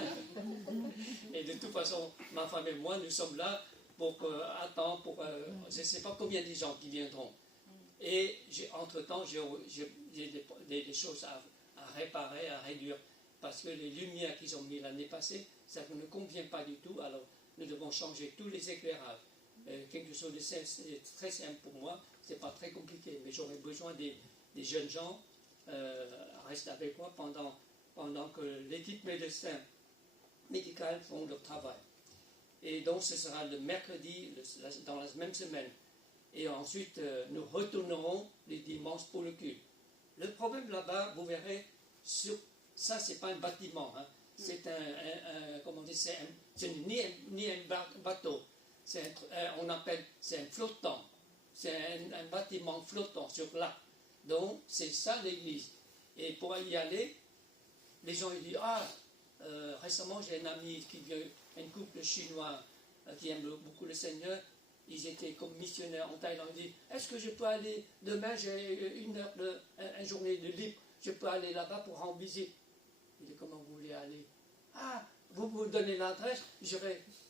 Et de toute façon, ma femme et moi, nous sommes là pour attendre, je ne sais pas combien de gens qui viendront. Et entre-temps, j'ai des choses à réparer, à réduire, parce que les lumières qu'ils ont mis l'année passée, ça ne convient pas du tout, alors nous devons changer tous les éclairages. Quelque chose de très simple pour moi, c'est pas très compliqué, mais j'aurais besoin des jeunes gens restent avec moi pendant que l'équipe médicale font leur travail. Et donc ce sera le mercredi dans la même semaine. Et ensuite nous retournerons les dimanches pour le culte. Le problème là-bas, vous verrez, ça c'est pas un bâtiment, hein. C'est c'est ni un bateau, c'est un flottant, c'est un bâtiment flottant sur lac. Donc, c'est ça l'église. Et pour y aller, les gens ils disent, récemment j'ai un ami qui vient, un couple chinois qui aime beaucoup le Seigneur, ils étaient comme missionnaires en Thaïlande, ils disent, est-ce que je peux aller, demain j'ai une journée de libre, je peux aller là-bas pour rendre visite. Il dit, comment vous voulez aller? Vous me donnez l'adresse? J'ai dit,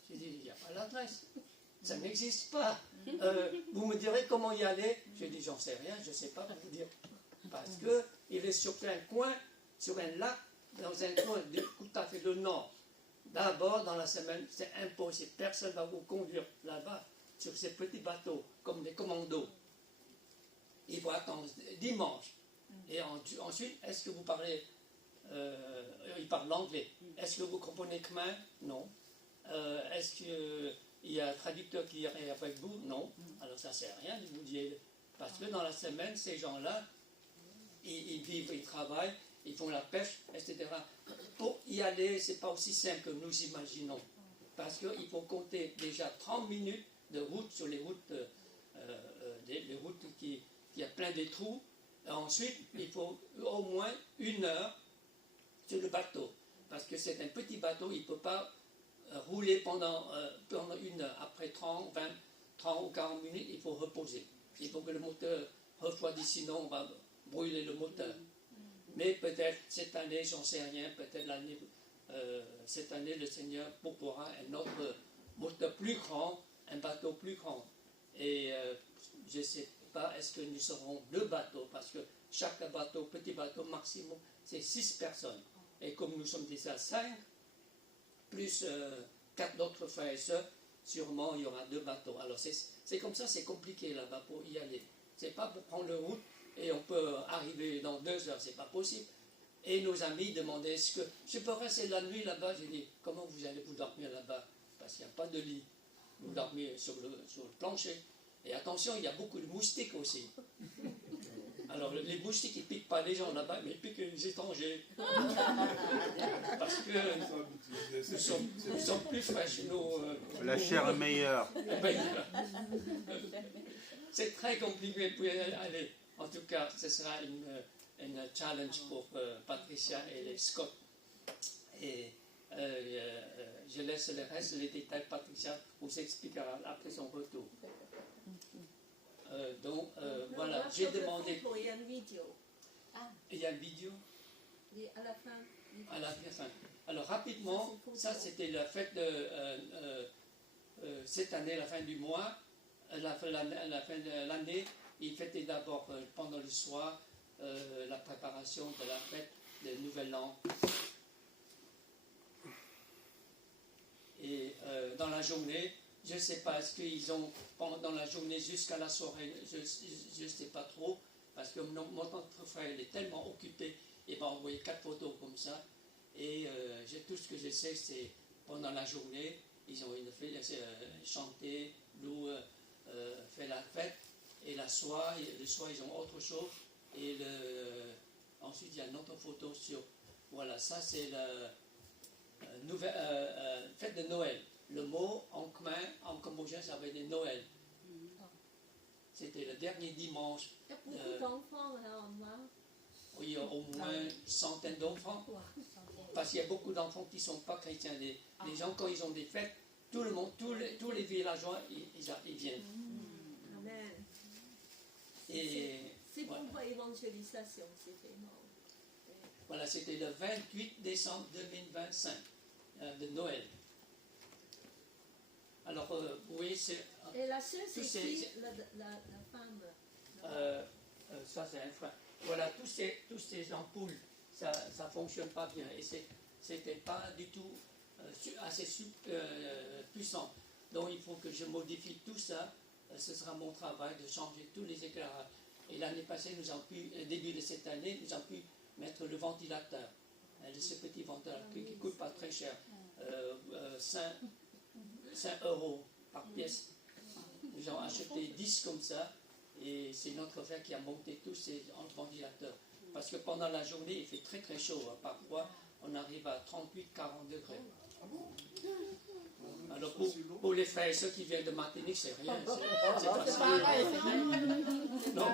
il n'y a pas l'adresse. Ça n'existe pas. Vous me direz comment y aller? J'ai dit, j'en sais rien, je ne sais pas vous dire. Parce qu'il est sur un coin, sur un lac, dans un coin tout à fait le nord. D'abord, dans la semaine, c'est impossible. Personne ne va vous conduire là-bas, sur ces petits bateaux, comme des commandos. Il faut attendre dimanche. Et ensuite, est-ce que vous parlez... il parle l'anglais. Est-ce que vous comprenez khmer? Non. Est-ce qu'il y a un traducteur qui irait avec vous? Non. Alors ça ne sert à rien de vous dire. Parce que dans la semaine, ces gens-là, ils vivent, ils travaillent, ils font la pêche, etc. Pour y aller, ce n'est pas aussi simple que nous imaginons. Parce qu'il faut compter déjà 30 minutes de route sur les routes, les routes qui a plein de trous. Et ensuite, il faut au moins 1 heure sur le bateau. Parce que c'est un petit bateau, il ne peut pas rouler pendant 1 heure. Après 30 ou 40 minutes, il faut reposer. Il faut que le moteur refroidisse, sinon on va brûler le moteur. Mais peut-être cette année, j'en sais rien, peut-être cette année, le Seigneur pourra un autre moteur plus grand, un bateau plus grand. Et je ne sais pas, est-ce que nous serons 2 bateaux, parce que chaque bateau, petit bateau maximum, c'est 6 personnes. Et comme nous sommes déjà 5, plus 4 autres frères et sœurs, sûrement il y aura 2 bateaux. Alors c'est comme ça, c'est compliqué là-bas pour y aller. C'est pas pour prendre le route et on peut arriver dans 2 heures, c'est pas possible. Et nos amis demandaient, est-ce que je peux rester la nuit là-bas? J'ai dit, comment vous allez vous dormir là-bas? Parce qu'il n'y a pas de lit. Vous dormez sur le plancher. Et attention, il y a beaucoup de moustiques aussi. Alors les moustiques, ils ne piquent pas les gens là-bas, mais ils piquent les étrangers. Parce que nous sommes plus fraîches. La chair est meilleure. C'est très compliqué pour y aller. En tout cas, ce sera une challenge pour Patricia et les Scott. Et je laisse le reste, les détails, Patricia vous expliquera après son retour. Donc voilà, j'ai demandé. Il y a une vidéo. Il y a une vidéo? Oui, à la fin. À la fin. Alors rapidement, ça c'était la fête de cette année, la fin du mois, la fin de l'année. Il fêtait d'abord pendant le soir la préparation de la fête de Nouvel An. Et dans la journée, je ne sais pas, est-ce qu'ils ont, pendant la journée jusqu'à la soirée, je ne sais pas trop, parce que mon autre frère il est tellement occupé, il m'a envoyé 4 photos comme ça. Et tout ce que je sais, c'est pendant la journée, ils ont chanté, fait la fête. Et le soir, ils ont autre chose. Et ensuite, il y a une autre photo sur... Voilà, ça c'est la fête de Noël. Le mot en khmer, en cambodgien, ça veut dire Noël. C'était le dernier dimanche. Il y a beaucoup d'enfants là en bas. Oui, il y a au moins une centaine d'enfants. Parce qu'il y a beaucoup d'enfants qui ne sont pas chrétiens. Les gens, quand ils ont des fêtes, tout le monde, tous les villageois, ils viennent. Amen. Et C'est voilà. pour l'évangélisation, c'est vraiment. Voilà, c'était le 28 décembre 2025 de Noël. Alors, oui, c'est... Et la sœur, Tous c'est ces- qui la femme? ça, c'est un frein. Voilà, tous ces ampoules, ça ne fonctionne pas bien. Et c'était pas du tout assez puissant. Donc, il faut que je modifie tout ça. Ce sera mon travail de changer tous les éclairages. Et l'année passée, début de cette année, nous avons pu mettre le ventilateur. Ce petit ventilateur qui ne coûte pas très cher. 5 € par pièce. Nous avons acheté 10 comme ça. Et c'est notre frère qui a monté tous ces ventilateurs. Parce que pendant la journée, il fait très très chaud. Hein. Parfois, on arrive à 38-40 degrés. Alors pour les frères et ceux qui viennent de Martinique, c'est rien. C'est facile. Non.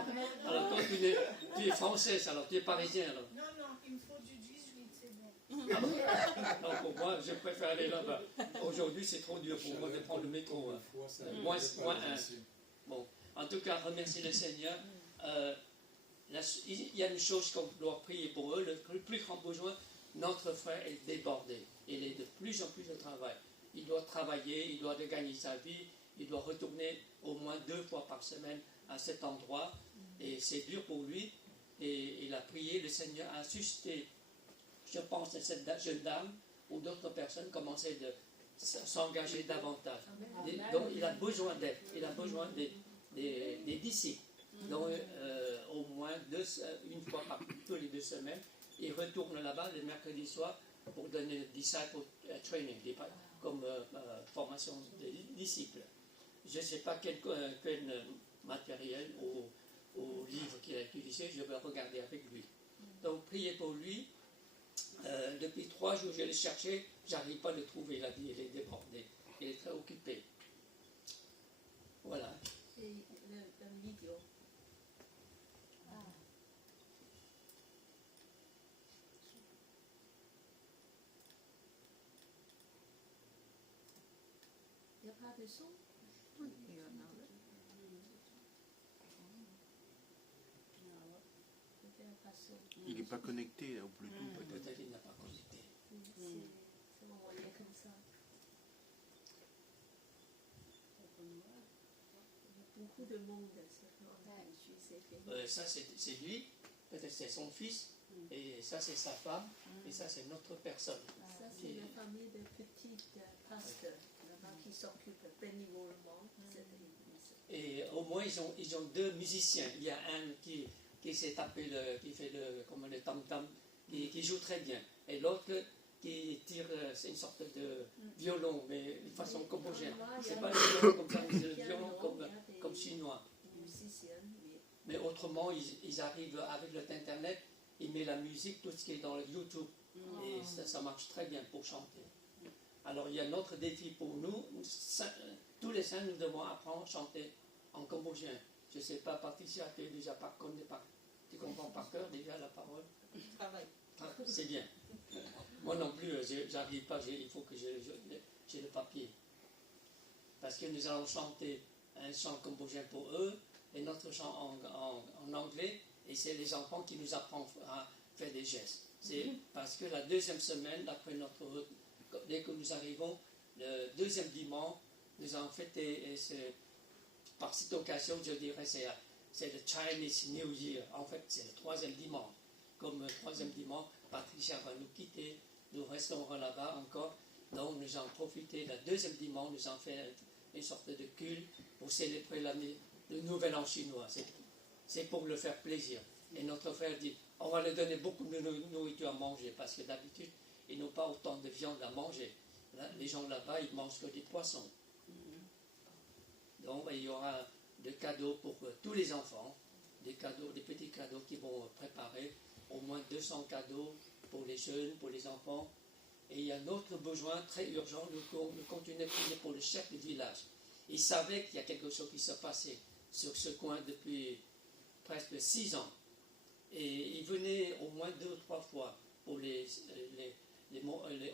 Alors toi, tu es française, alors tu es parisien. Alors. Non, il me faut du 18, c'est bon. Non, pour moi, je préfère aller là-bas. Aujourd'hui, c'est trop dur pour moi de prendre le métro. Hein. Moins 1. Bon. En tout cas, remercie le Seigneur. Il y a une chose qu'on doit prier pour eux. Le plus grand besoin, notre frère est débordé. Il est de plus en plus de travail. Il doit travailler, il doit gagner sa vie, il doit retourner au moins 2 fois par semaine à cet endroit. Et c'est dur pour lui. Et il a prié, le Seigneur a suscité, je pense, à cette jeune dame ou d'autres personnes commençaient de s'engager davantage. Donc il a besoin d'aide, il a besoin des disciples. Donc au moins une fois toutes les 2 semaines, il retourne là-bas le mercredi soir pour donner le disciple training, comme formation de disciples. Je ne sais pas quel matériel ou livre qu'il a utilisé, je vais regarder avec lui. Donc priez pour lui. Depuis 3 jours, je l'ai cherché, j'arrive pas à le trouver, il a dit, il est débordé, il est très occupé. Voilà. Et la vidéo. Il n'y a pas de son? Il n'est pas connecté au Bluetooth, peut-être. Peut-être qu'il n'a pas connecté. C'est envoyé comme ça. Il y a beaucoup de monde. Ça, c'est lui, peut-être c'est son fils, et ça, c'est sa femme, et ça, c'est notre personne. Ça, c'est la famille de petites pasteurs là-bas qui s'occupent bénévolement de cette église. Et au moins, ils ont 2 musiciens. Il y a un qui s'est tapé, qui fait le tam-tam, qui joue très bien. Et l'autre qui tire, c'est une sorte de violon, mais de façon cambodgienne. C'est pas le violon comme ça, mais c'est le violon comme chinois. Mais autrement, ils arrivent avec l'internet, ils mettent la musique, tout ce qui est dans le YouTube. Et ça marche très bien pour chanter. Alors il y a un autre défi pour nous. Tous les 5, nous devons apprendre à chanter en cambodgien. Je ne sais pas, Patricia, tu es déjà tu comprends par cœur déjà la parole? Travail. C'est bien. Moi non plus, j'arrive pas, il faut que j'ai le papier. Parce que nous allons chanter un chant cambodgien pour eux, et notre chant en anglais, et c'est les enfants qui nous apprennent à faire des gestes. C'est parce que la 2e semaine, dès que nous arrivons, le 2e dimanche, nous allons fêter, par cette occasion, je dirais, c'est le Chinese New Year. En fait, c'est le 3e dimanche. Comme le 3e dimanche, Patricia va nous quitter, nous resterons là-bas encore. Donc nous avons profité, la deuxième dimanche, nous avons fait une sorte de culte pour célébrer le nouvel an chinois. C'est pour le faire plaisir. Et notre frère dit, on va leur donner beaucoup de nourriture à manger, parce que d'habitude, ils n'ont pas autant de viande à manger. Là, les gens là-bas, ils mangent que des poissons. Donc il y aura des cadeaux pour tous les enfants, des petits cadeaux qui vont préparer, au moins 200 cadeaux pour les jeunes, pour les enfants. Et il y a un autre besoin très urgent, nous continuons à prier pour le chef du village. Il savait qu'il y a quelque chose qui se passait sur ce coin depuis presque 6 ans. Et il venait au moins 2 ou 3 fois pour les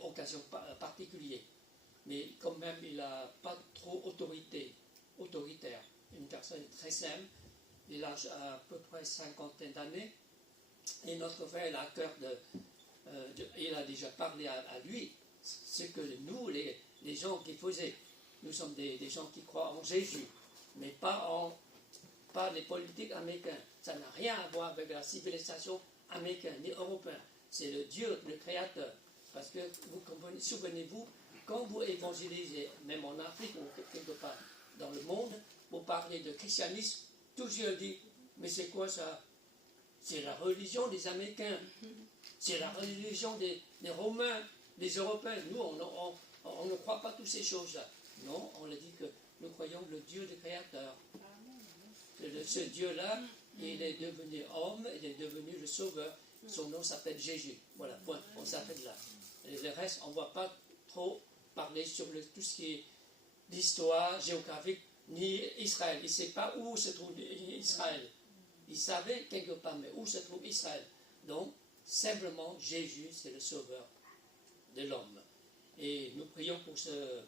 occasions particulières. Mais quand même, il n'a pas trop autoritaire. Une personne très simple. Il a à peu près 50 d'années. Et notre frère, il a à cœur il a déjà parlé à lui ce que nous, les gens qui faisaient. Nous sommes des gens qui croient en Jésus, mais pas les politiques américains. Ça n'a rien à voir avec la civilisation américaine ni européenne. C'est le Dieu, le Créateur. Parce que vous comprenez, souvenez-vous, quand vous évangélisez, même en Afrique ou quelque part dans le monde, vous parlez de christianisme, toujours dit, mais c'est quoi ça? C'est la religion des Américains, c'est la religion des Romains, des Européens. Nous, on ne croit pas toutes ces choses-là. Non, on a dit que nous croyons le Dieu du Créateur. Ce Dieu-là, il est devenu homme, il est devenu le Sauveur. Son nom s'appelle Jésus. Voilà, point, on s'appelle là. Et le reste, on ne va pas trop parler sur tout ce qui est l'histoire géographique, ni Israël. Il ne sait pas où se trouve Israël. Il savait quelque part, mais où se trouve Israël. Donc, simplement, Jésus, c'est le Sauveur de l'homme. Et nous prions pour ce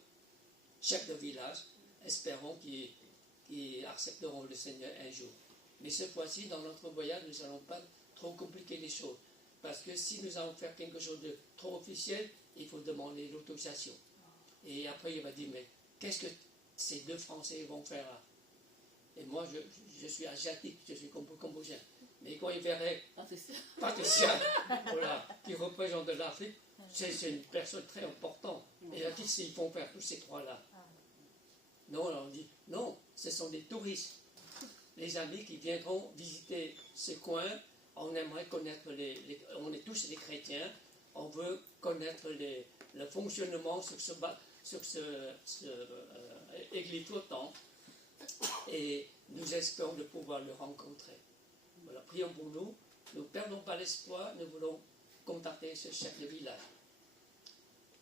chef de village, espérons qu'ils accepteront le Seigneur un jour. Mais cette fois-ci, dans notre voyage, nous n'allons pas trop compliquer les choses. Parce que si nous allons faire quelque chose de trop officiel, il faut demander l'autorisation. Et après, il va dire, mais qu'est-ce que ces 2 Français vont faire là? Et moi, je suis asiatique, je suis cambodgien. Mais quand ils verraient Patricia, voilà, qui représente l'Afrique, c'est une personne très importante. Et qu'est-ce qu'ils font faire tous ces 3-là? Non, on dit, non, ce sont des touristes. Les amis qui viendront visiter ce coin, on aimerait connaître on est tous des chrétiens, on veut connaître le fonctionnement sur ce église flottant, et nous espérons de pouvoir le rencontrer. Voilà, prions pour nous. Nous ne perdons pas l'espoir, nous voulons contacter ce chef de village.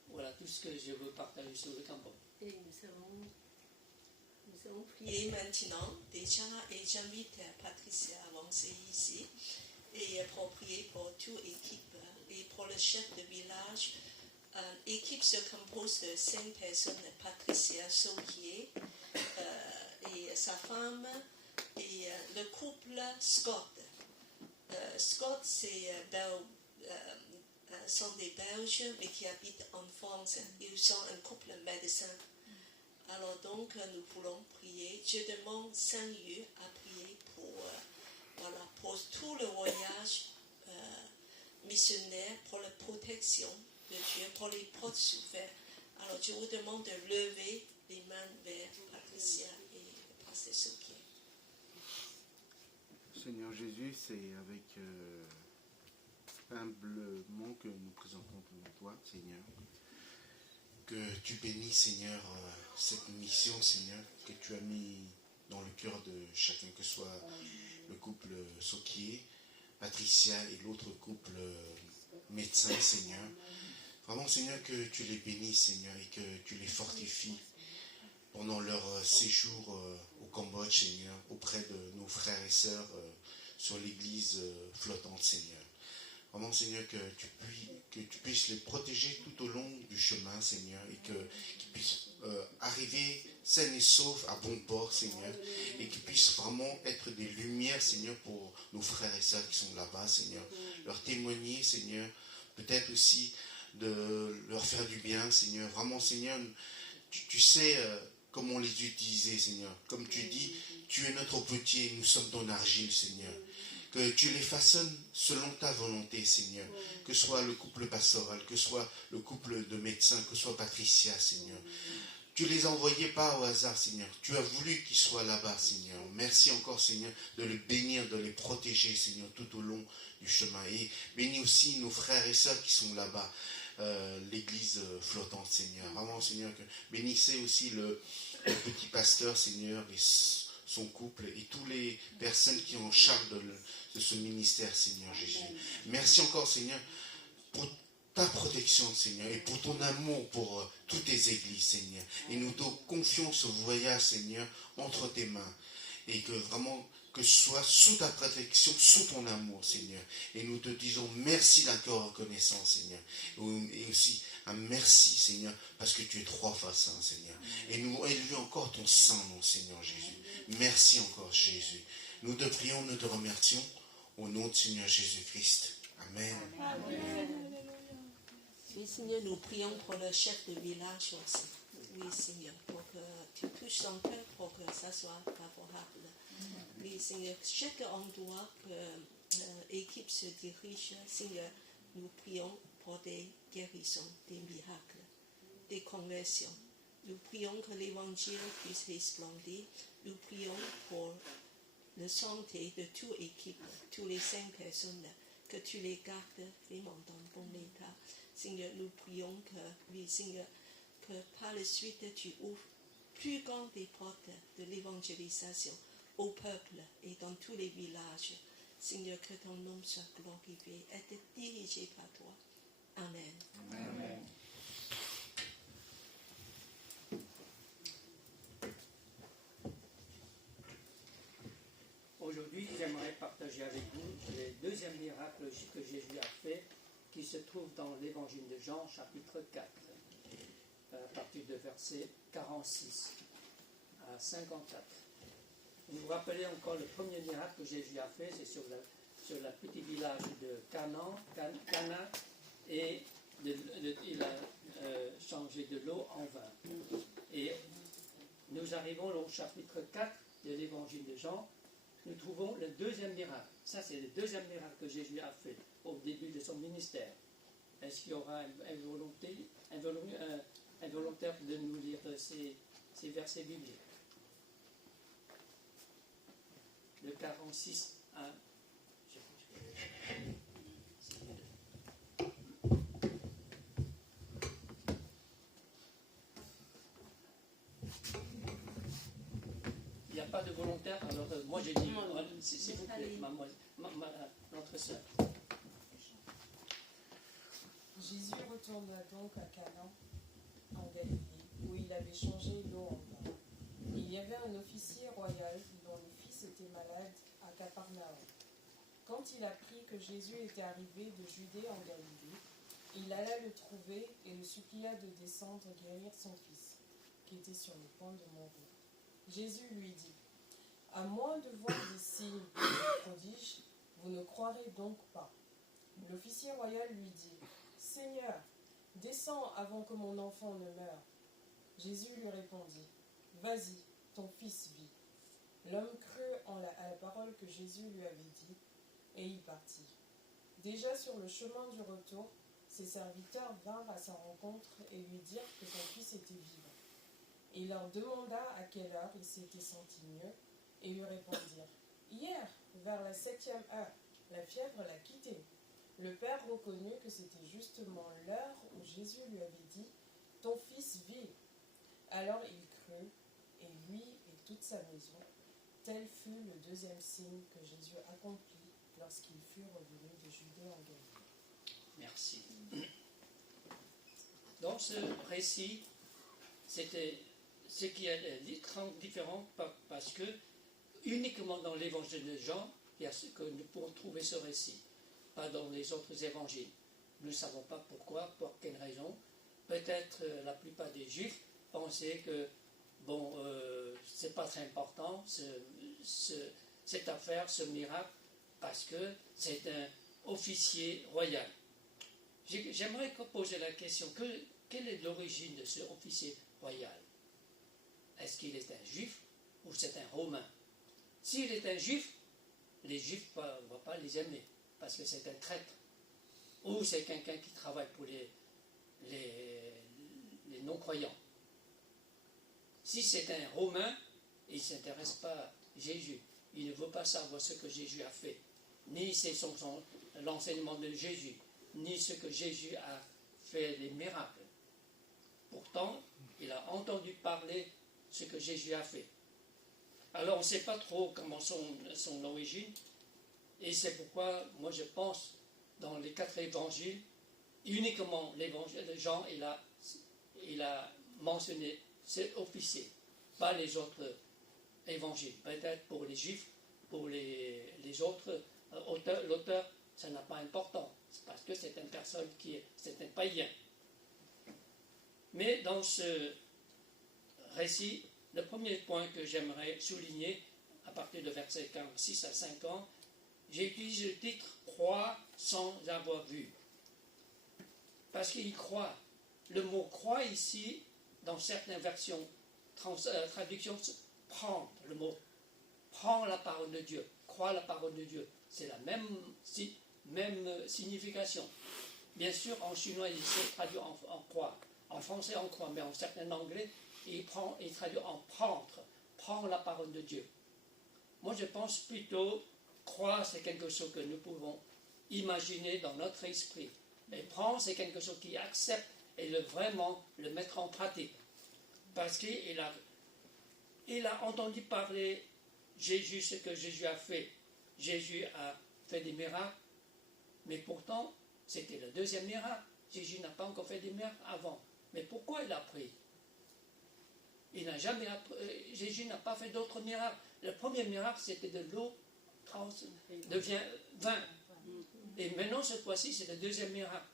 Voilà tout ce que je veux partager sur le Cambodge. Et nous allons prier maintenant. Déjà, et j'invite Patricia à avancer ici. Et pour prier pour toute équipe. Et pour le chef de village, l'équipe se compose de 5 personnes. Patricia Sauquier et sa femme et le couple Scott. Scott, sont des Belges, mais qui habitent en France. Ils sont un couple médecin. Alors donc, nous voulons prier. Je demande Saint-Lieu à prier pour tout le voyage missionnaire, pour la protection de Dieu, pour les proches souffert. Alors je vous demande de lever les mains vers Patricia et Pasteur Sauquier. Seigneur Jésus, c'est avec humblement que nous présentons devant toi, Seigneur. Que tu bénis, Seigneur, cette mission, Seigneur, que tu as mis dans le cœur de chacun, que ce soit le couple Sauquier, Patricia et l'autre couple médecin, Seigneur. Vraiment, Seigneur, que tu les bénis, Seigneur, et que tu les fortifies pendant leur séjour au Cambodge, Seigneur, auprès de nos frères et sœurs sur l'église flottante, Seigneur. Vraiment, Seigneur, que tu puisses les protéger tout au long du chemin, Seigneur, et qu'ils puissent arriver sains et saufs à bon port, Seigneur, et qu'ils puissent vraiment être des lumières, Seigneur, pour nos frères et sœurs qui sont là-bas, Seigneur. Leur témoigner, Seigneur, peut-être aussi de leur faire du bien, Seigneur. Vraiment, Seigneur, tu sais comment les utiliser, Seigneur. Comme tu dis, tu es notre potier, nous sommes ton argile, Seigneur. que tu les façonnes selon ta volonté, Seigneur. Que ce soit le couple pastoral, que ce soit le couple de médecins, que ce soit Patricia, Seigneur. Tu les envoyais pas au hasard, Seigneur. Tu as voulu qu'ils soient là-bas, Seigneur. Merci encore, Seigneur, de les bénir, de les protéger, Seigneur, tout au long du chemin. Et bénis aussi nos frères et sœurs qui sont là-bas, l'église flottante, Seigneur. Vraiment, Seigneur, bénissez aussi le petit pasteur, Seigneur, et son couple et toutes les personnes qui ont en charge de ce ministère, Seigneur Jésus. Merci encore, Seigneur, pour ta protection, Seigneur, et pour ton amour pour toutes tes églises, Seigneur. Et nous te confions ce voyage, Seigneur, entre tes mains. Et que vraiment, que ce soit sous ta protection, sous ton amour, Seigneur. Et nous te disons merci d'un cœur reconnaissant, Seigneur. Et aussi un merci, Seigneur, parce que tu es 3 fois saint, Seigneur. Et nous élevons encore ton saint nom, Seigneur Jésus. Merci encore, Jésus. Nous te prions, nous te remercions au nom de Seigneur Jésus-Christ. Amen. Oui, Seigneur, nous prions pour le chef de village aussi. Oui, Seigneur, pour que tu touches son cœur, pour que ça soit favorable. Oui, Seigneur, chaque endroit que l'équipe se dirige, Seigneur, nous prions pour des guérisons, des miracles, des conversions. Nous prions que l'évangile puisse resplendir. Nous prions pour la santé de toute équipe, tous les 5 personnes, que tu les gardes vraiment dans bon état. Seigneur, nous prions que, oui, Seigneur, que par la suite, tu ouvres plus grand des portes de l'évangélisation au peuple et dans tous les villages. Seigneur, que ton nom soit glorifié et dirigé par toi. Amen. Amen. Aujourd'hui, j'aimerais partager avec vous le 2e miracle que Jésus a fait, qui se trouve dans l'évangile de Jean, chapitre 4, à partir de verset 46 à 54. Vous vous rappelez encore le premier miracle que Jésus a fait, c'est sur le petit village de Cana, et il a changé de l'eau en vin. Et nous arrivons au chapitre 4 de l'évangile de Jean. Nous trouvons le 2e miracle. Ça, c'est le 2e miracle que Jésus a fait au début de son ministère. Est-ce qu'il y aura un volontaire de nous lire ces versets bibliques? Le 46 à... Il n'y a pas de volontaire, alors moi j'ai dit, s'il vous plaît, notre sœur. Jésus retourna donc à Cana, en Galilée, où il avait changé l'eau en vin. Il y avait un officier royal dont le fils était malade à Capernaum. Quand il apprit que Jésus était arrivé de Judée en Galilée, il alla le trouver et le supplia de descendre guérir son fils, qui était sur le point de mourir. Jésus lui dit, « À moins de voir des signes et des prodiges, vous ne croirez donc pas. » L'officier royal lui dit, « Seigneur, descends avant que mon enfant ne meure. » Jésus lui répondit, « Vas-y, ton fils vit. » L'homme crut à la parole que Jésus lui avait dit, et il partit. Déjà sur le chemin du retour, ses serviteurs vinrent à sa rencontre et lui dirent que son fils était vivant. Il leur demanda à quelle heure il s'était senti mieux, et lui répondirent, « Hier, vers la 7e heure, la fièvre l'a quitté. » Le père reconnut que c'était justement l'heure où Jésus lui avait dit, « Ton fils vit. » Alors il crut, et lui et toute sa maison. Tel fut le 2e signe que Jésus accomplit lorsqu'il fut revenu de Judée en Galilée. Merci. Dans ce récit, c'était ce qui est différent parce que uniquement dans l'évangile de Jean, il y a ce que nous pourrons trouver ce récit, pas dans les autres évangiles. Nous ne savons pas pourquoi, pour quelle raison. Peut-être la plupart des Juifs pensaient que c'est pas très important cette affaire, ce miracle, parce que c'est un officier royal. J'aimerais poser la question, quelle est l'origine de ce officier royal? Est-ce qu'il est un juif ou c'est un romain? S'il est un juif, les Juifs ne vont pas les aimer, parce que c'est un traître. Ou c'est quelqu'un qui travaille pour les non-croyants. Si c'est un Romain, il ne s'intéresse pas à Jésus. Il ne veut pas savoir ce que Jésus a fait. Ni c'est l'enseignement de Jésus, ni ce que Jésus a fait, les miracles. Pourtant, il a entendu parler ce que Jésus a fait. Alors, on ne sait pas trop comment son origine, et c'est pourquoi, moi, je pense, dans les 4 évangiles, uniquement l'évangile de Jean, il a mentionné cet officier, pas les autres évangiles. Peut-être pour les Juifs, pour les autres auteurs, l'auteur, ça n'a pas d'importance, parce que c'est une personne c'est un païen. Mais dans ce récit, le premier point que j'aimerais souligner, à partir de versets 46 à 50, j'ai utilisé le titre « Croire sans avoir vu ». Parce qu'il croit. Le mot « croire » ici, dans certaines versions, traductions, « prendre », le mot « prendre la parole de Dieu », « croire la parole de Dieu », c'est la même signification. Bien sûr, en chinois, il se traduit en croire. En français, on croit, mais en certain anglais, il traduit en prendre la parole de Dieu. Moi, je pense plutôt, croire, c'est quelque chose que nous pouvons imaginer dans notre esprit. Mais prendre, c'est quelque chose qui accepte et vraiment le mettre en pratique. Parce qu'il a entendu parler Jésus, ce que Jésus a fait. Jésus a fait des miracles, mais pourtant, c'était le deuxième miracle. Jésus n'a pas encore fait des miracles avant. Mais pourquoi il a pris? Jésus n'a pas fait d'autres miracles. Le premier miracle, c'était de l'eau devient vin. Et maintenant, cette fois-ci, c'est le deuxième miracle.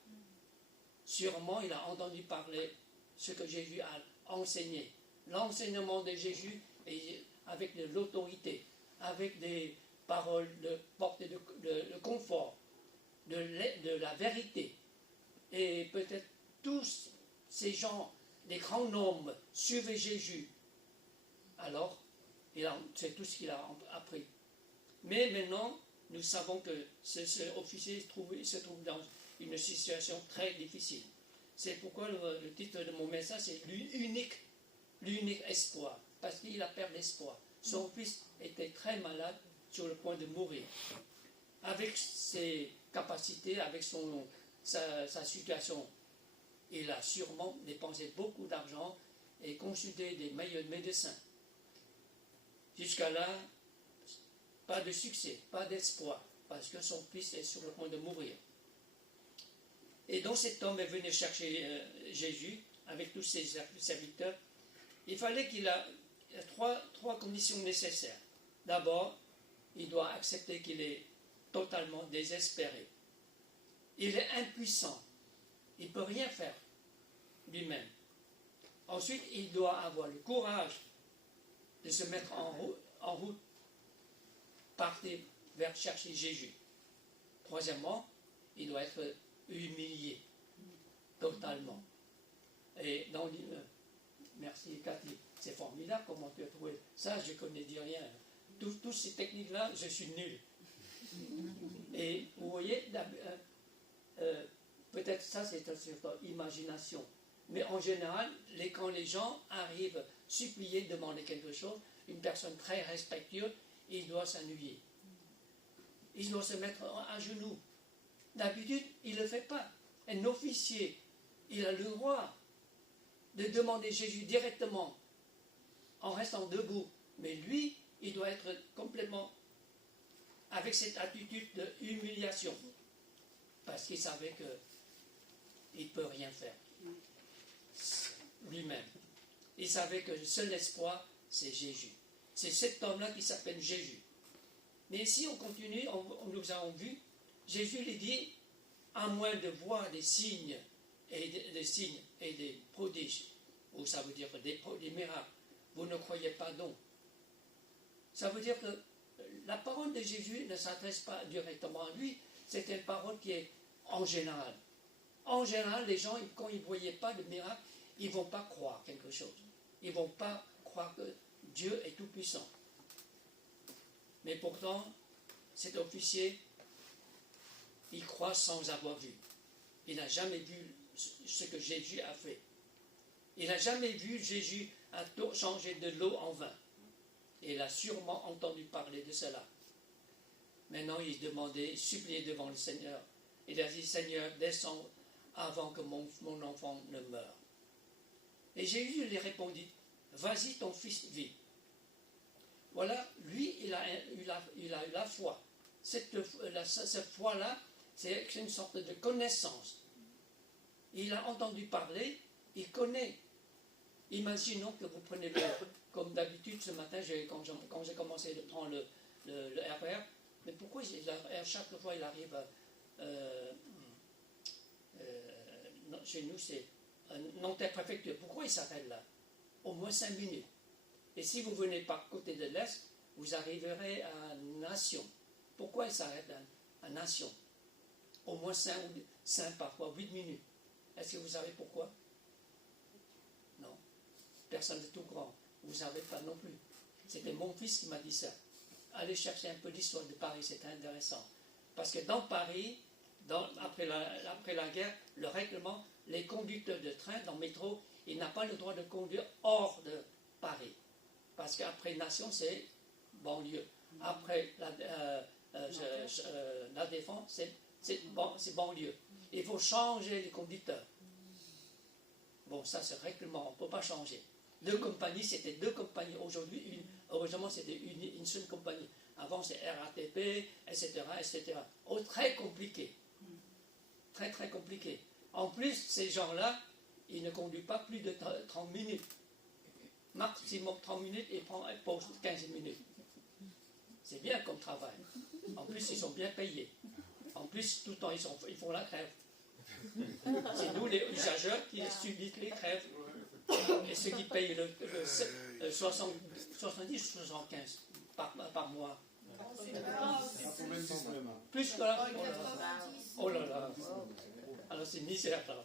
Sûrement, il a entendu parler ce que Jésus a enseigné. L'enseignement de Jésus est avec de l'autorité, avec des paroles de portée de confort, de la vérité. Et peut-être tous ces gens, des grands hommes, suivaient Jésus. Alors, c'est tout ce qu'il a appris. Mais maintenant, nous savons que ce officier se trouve dans une situation très difficile. C'est pourquoi le titre de mon message, c'est l'unique espoir. Parce qu'il a perdu l'espoir. Son fils était très malade, sur le point de mourir. Avec ses capacités, avec sa situation, il a sûrement dépensé beaucoup d'argent et consulté des meilleurs médecins. Jusqu'à là, pas de succès, pas d'espoir, parce que son fils est sur le point de mourir. Et donc cet homme est venu chercher Jésus avec tous ses serviteurs. Il fallait qu'il ait trois conditions nécessaires. D'abord, il doit accepter qu'il est totalement désespéré. Il est impuissant. Il ne peut rien faire lui-même. Ensuite, il doit avoir le courage de se mettre en route, partir vers chercher Jésus. Troisièmement, il doit être humilié totalement. Et dans merci Cathy, c'est formidable comment tu as trouvé ça, je ne connais rien. Toutes ces techniques-là, je suis nul. Et vous voyez, peut-être ça c'est sur imagination. Mais en général, quand les gens arrivent supplier, demander quelque chose, une personne très respectueuse, il doit s'ennuyer. Il doit se mettre à genoux. D'habitude, il ne le fait pas. Un officier, il a le droit de demander Jésus directement en restant debout. Mais lui, il doit être complètement avec cette attitude de humiliation. Parce qu'il savait qu'il ne peut rien faire lui-même. Il savait que le seul espoir, c'est Jésus. C'est cet homme-là qui s'appelle Jésus. Mais si on continue, nous avons vu, Jésus lui dit, à moins de voir des signes et des prodiges, ou ça veut dire des miracles, vous ne croyez pas donc. Ça veut dire que la parole de Jésus ne s'adresse pas directement à lui, c'est une parole qui est en général. En général, les gens, quand ils ne voyaient pas de miracle, ils ne vont pas croire quelque chose. Ils ne vont pas croire que Dieu est tout-puissant. Mais pourtant, cet officier, il croit sans avoir vu. Il n'a jamais vu ce que Jésus a fait. Il n'a jamais vu Jésus changer de l'eau en vin. Et il a sûrement entendu parler de cela. Maintenant, il demandait, il suppliait devant le Seigneur. Il a dit, Seigneur, descends avant que mon enfant ne meure. Et Jésus lui répondit, vas-y, ton fils vit. Voilà, lui, il a eu la foi. Cette foi-là, c'est une sorte de connaissance. Il a entendu parler, il connaît. Imaginons que vous prenez comme d'habitude ce matin, quand j'ai commencé de prendre le RR, mais pourquoi chaque fois il arrive chez nous, c'est Nanterre-Préfecture, pourquoi il s'arrête là? Au moins 5 minutes. Et si vous venez par côté de l'Est, vous arriverez à Nation. Pourquoi il s'arrête à Nation? Au moins 5, parfois 8 minutes. Est-ce que vous savez pourquoi? Non. Personne n'est tout grand. Vous ne savez pas non plus. C'était mon fils qui m'a dit ça. Allez chercher un peu l'histoire de Paris, c'est intéressant. Parce que dans Paris, après la guerre, le règlement, les conducteurs de train, dans le métro, ils n'ont pas le droit de conduire hors de Paris. Parce qu'après Nation, c'est banlieue. Après la Défense, c'est banlieue. Il faut changer les conducteurs. Bon, ça, c'est règlement, on ne peut pas changer. 2 compagnies, c'était 2 compagnies. Aujourd'hui, heureusement, c'était une seule compagnie. Avant, c'est RATP, etc., etc. Oh, très compliqué. Très, très compliqué. En plus, ces gens-là, ils ne conduisent pas plus de 30 minutes. Maximum 30 minutes et pause 15 minutes. C'est bien comme travail. En plus, ils sont bien payés. En plus, tout le temps, ils font la crève. C'est nous, les usagers, qui subissent les crèves. Et ceux qui payent le 70 ou 75 par mois. Plus que là. Oh là là. Alors c'est misère là.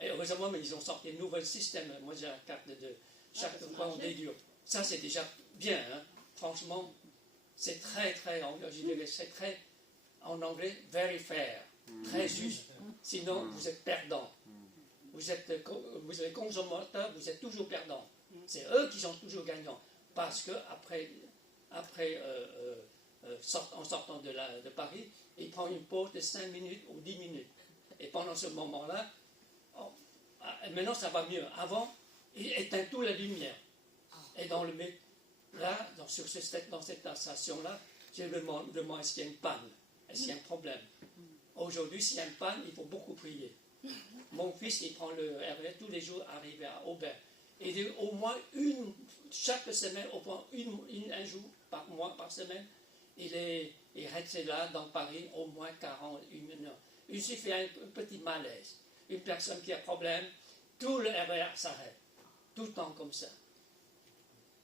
Et heureusement, mais ils ont sorti un nouvel système. Moi j'ai la carte de chaque fois on dédure. Ça c'est déjà bien. Hein. Franchement, c'est très, je dirais, c'est très, en anglais, very fair. Très juste. Sinon, vous êtes perdant. Vous êtes consommateur, vous êtes toujours perdant. C'est eux qui sont toujours gagnants. Parce que en sortant de Paris, ils prennent une pause de 5 minutes ou 10 minutes. Et pendant ce moment-là, maintenant ça va mieux. Avant, ils éteignent toute la lumière. Et dans cette station-là, je me demande est-ce qu'il y a une panne, est-ce qu'il y a un problème. Aujourd'hui, s'il y a une panne, il faut beaucoup prier. Mon fils, il prend le RR tous les jours, arrivé à Aubert. Et au moins chaque semaine, au moins un jour par mois, par semaine, il reste là dans Paris au moins 41 heures. Il suffit un petit malaise. Une personne qui a problème, tout le RR s'arrête. Tout le temps comme ça.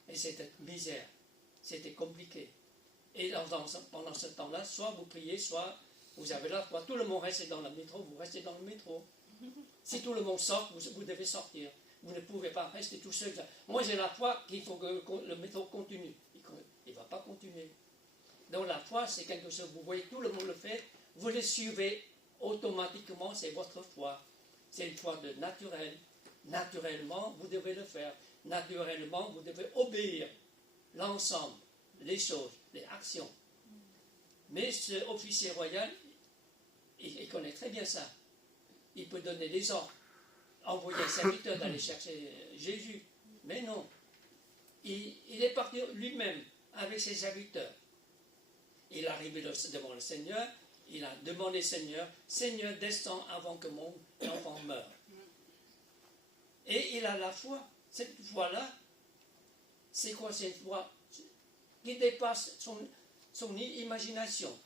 Et c'était misère. C'était compliqué. Et pendant ce temps-là, soit vous priez, soit vous avez la foi. Tout le monde reste dans le métro, vous restez dans le métro. Si tout le monde sort, vous devez sortir. Vous ne pouvez pas rester tout seul. Moi, j'ai la foi qu'il faut que le métro continue. Il ne va pas continuer. Donc la foi, c'est quelque chose, vous voyez, tout le monde le fait, vous le suivez automatiquement, c'est votre foi. C'est une foi naturelle. Naturellement, vous devez le faire. Naturellement, vous devez obéir l'ensemble, les choses, les actions. Mais ce officier royal, il connaît très bien ça. Il peut donner des ordres, envoyer un serviteur d'aller chercher Jésus. Mais non. Il est parti lui-même avec ses serviteurs. Il est arrivé devant le Seigneur, il a demandé au Seigneur, Seigneur, descends avant que mon enfant meure. Et il a la foi. Cette foi-là, c'est quoi cette foi qui dépasse son imagination.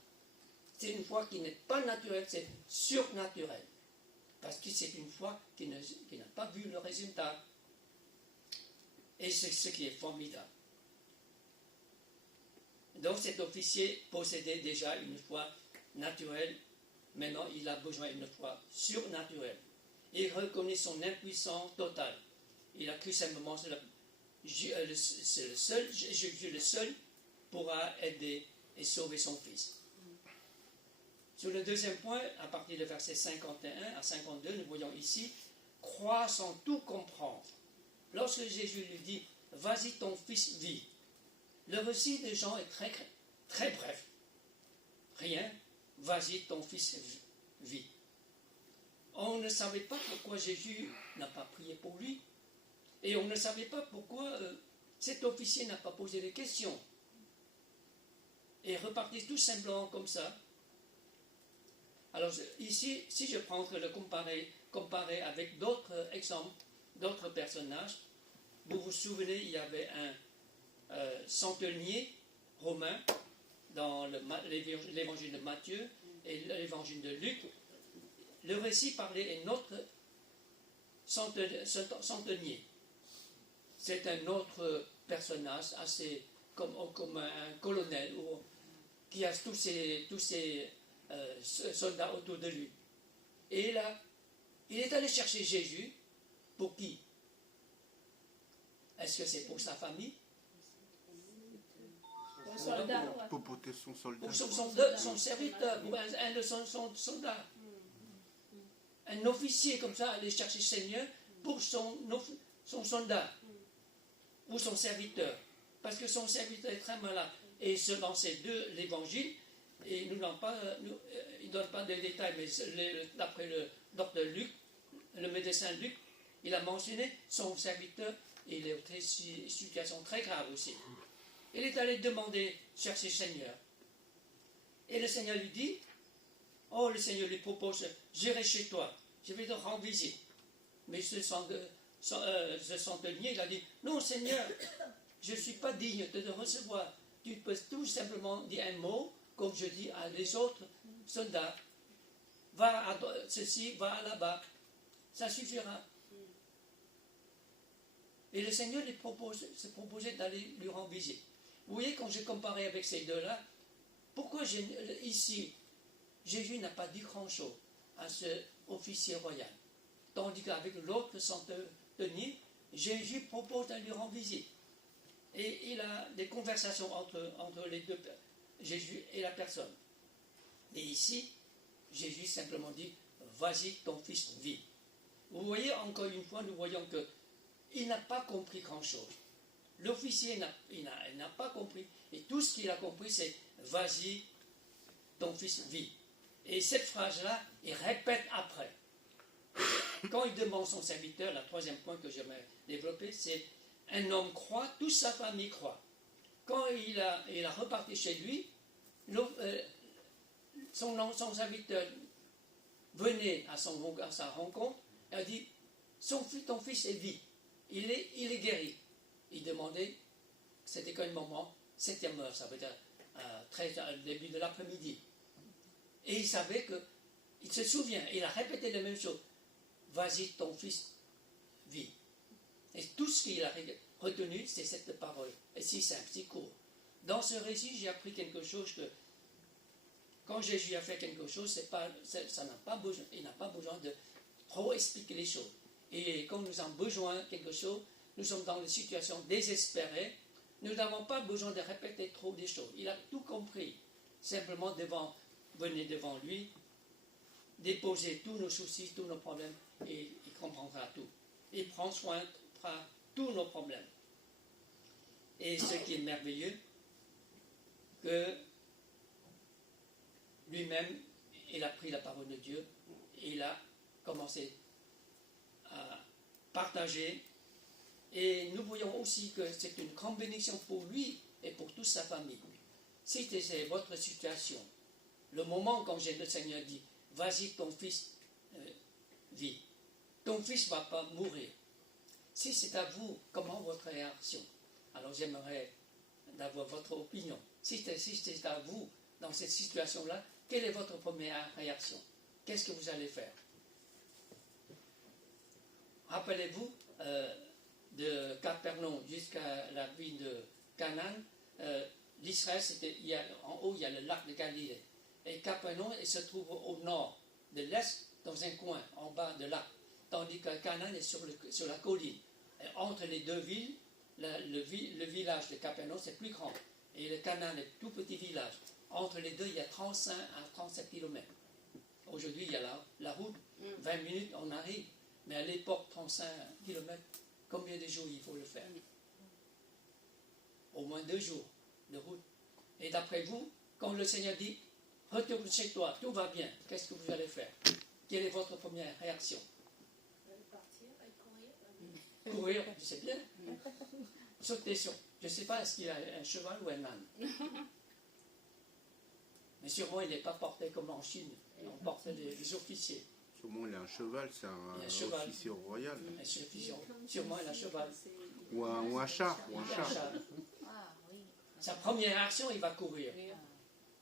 C'est une foi qui n'est pas naturelle, c'est surnaturel. Parce que c'est une foi qui n'a pas vu le résultat. Et c'est ce qui est formidable. Donc cet officier possédait déjà une foi naturelle. Maintenant, il a besoin d'une foi surnaturelle. Il reconnaît son impuissance totale. Il a cru simplement que Jésus le seul pourra aider et sauver son fils. Sur le deuxième point, à partir de verset 51 à 52, nous voyons ici, croire sans tout comprendre. Lorsque Jésus lui dit, vas-y, ton fils vit. Le récit de Jean est très, très bref. Rien, vas-y, ton fils vit. On ne savait pas pourquoi Jésus n'a pas prié pour lui. Et on ne savait pas pourquoi cet officier n'a pas posé de questions. Et repartit tout simplement comme ça. Alors ici, si je prends le comparer avec d'autres exemples, d'autres personnages, vous vous souvenez, il y avait un centenier romain dans l'évangile de Matthieu et l'évangile de Luc. Le récit parlait d'un autre centenier. C'est un autre personnage, assez comme un colonel, qui a tous ces soldats autour de lui. Et là, il est allé chercher Jésus. Pour qui? Est-ce que c'est pour sa famille? Pour porter son soldat. Pour son serviteur, ou un de son soldat. Un officier comme ça allait chercher le Seigneur pour son soldat ou son serviteur. Parce que son serviteur est très malade. Et selon ces deux, l'évangile, et il ne donne pas de détails, mais d'après le docteur Luc, le médecin Luc, il a mentionné son serviteur, il est dans une situation très grave aussi. Il est allé chercher le Seigneur. Et le Seigneur lui dit, le Seigneur lui propose, j'irai chez toi, je vais te rendre visite. Mais ce centenier, il a dit, non Seigneur, je ne suis pas digne de te recevoir. Tu peux tout simplement dire un mot, comme je dis à les autres soldats. Va à ceci, va là-bas. Ça suffira. Et le Seigneur se proposait d'aller lui rendre visite. Vous voyez, quand j'ai comparé avec ces deux-là, pourquoi ici, Jésus n'a pas dit grand-chose à ce officier royal. Tandis qu'avec l'autre centenier, Jésus propose d'aller lui rendre visite. Et il a des conversations entre les deux, Jésus et la personne. Et ici, Jésus simplement dit, vas-y, ton fils vit. Vous voyez, encore une fois, nous voyons qu'il n'a pas compris grand-chose. L'officier n'a pas compris. Et tout ce qu'il a compris, c'est, vas-y, ton fils vit. Et cette phrase-là, il répète après. Quand il demande son serviteur, le troisième point que j'aimerais développer, c'est un homme croit, toute sa famille croit. Quand il a reparti chez lui, son serviteur venait à sa rencontre et a dit, ton fils est vit, il est guéri. Il demandait, c'était qu'un moment, 7e heure, ça veut dire le début de l'après-midi. Et il savait il se souvient, il a répété la même chose. Vas-y, ton fils vit. Et tout ce qu'il a retenu, c'est cette parole. Et si simple, si court. Dans ce récit, j'ai appris quelque chose que quand Jésus a fait quelque chose, il n'a pas besoin de trop expliquer les choses. Et quand nous avons besoin de quelque chose, nous sommes dans une situation désespérée, nous n'avons pas besoin de répéter trop des choses. Il a tout compris. Simplement venez devant lui, déposez tous nos soucis, tous nos problèmes, et il comprendra tout. Il prend soin de tous nos problèmes. Et ce qui est merveilleux, que lui-même, il a pris la parole de Dieu, et il a commencé à partager. Et nous voyons aussi que c'est une grande bénédiction pour lui et pour toute sa famille. Si c'est votre situation, le moment quand le Seigneur dit, vas-y, ton fils vit. Ton fils ne va pas mourir. Si c'est à vous, comment votre réaction? Alors j'aimerais d'avoir votre opinion. Si c'est à vous, dans cette situation-là, quelle est votre première réaction? Qu'est-ce que vous allez faire? Rappelez-vous, de Capernaum jusqu'à la ville de Canaan, l'Israël, en haut, il y a le lac de Galilée. Et Capernaum, il se trouve au nord de l'est, dans un coin, en bas de lac. Tandis que Canaan est sur la colline. Et entre les deux villes, le village de Capernaum, c'est plus grand. Et le Canaan est tout petit village. Entre les deux, il y a 35 à 37 km. Aujourd'hui, il y a la route, 20 minutes, on arrive. Mais à l'époque, 35 km, combien de jours il faut le faire? Au moins 2 jours de route. Et d'après vous, quand le Seigneur dit, retourne chez toi, tout va bien, qu'est-ce que vous allez faire? Quelle est votre première réaction? Partir et courir. Courir, je sais bien. Sauter sur. Je ne sais pas, est-ce qu'il a un cheval ou un âne? Mais sûrement, il n'est pas porté comme en Chine. On porte des officiers. Sûrement, il a un cheval, c'est un officier royal. Sûrement, il a un cheval. Ou un chat. Sa première action, il va courir.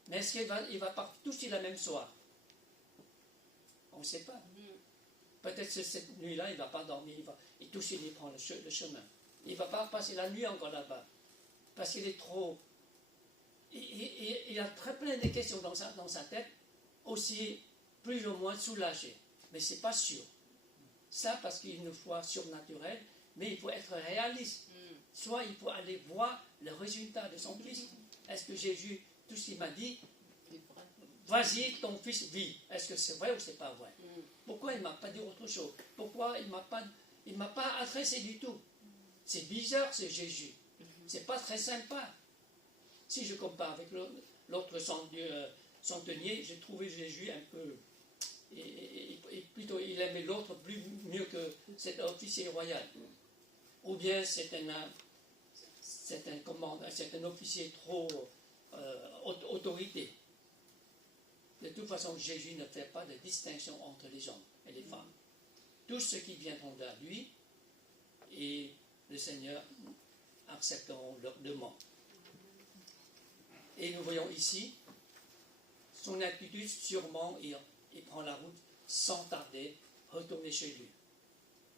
Mais est-ce qu'il va partir tout de suite la même soir? On ne sait pas. Peut-être que cette nuit-là, il ne va pas dormir. Et tout de suite, il prend le chemin. Il ne va pas passer la nuit encore là-bas. Parce qu'il est trop... Il a très plein de questions dans sa tête, aussi plus ou moins soulagé. Mais ce n'est pas sûr. Ça, parce qu'il y a une foi surnaturelle, mais il faut être réaliste. Soit il faut aller voir le résultat de son fils. Est-ce que Jésus, tout ce qu'il m'a dit, vas-y, ton fils vit. Est-ce que c'est vrai ou c'est pas vrai? Pourquoi il ne m'a pas dit autre chose? Pourquoi il ne m'a pas adressé du tout? C'est bizarre, ce Jésus. C'est pas très sympa. Si je compare avec l'autre centenier, j'ai trouvé Jésus un peu... Et plutôt, il aimait l'autre mieux que cet officier royal. Ou bien c'est un officier trop autorité. De toute façon, Jésus ne fait pas de distinction entre les hommes et les femmes. Tous ceux qui viendront vers lui, et le Seigneur accepteront leur demande. Et nous voyons ici son attitude, sûrement, il prend la route sans tarder, retourner chez lui.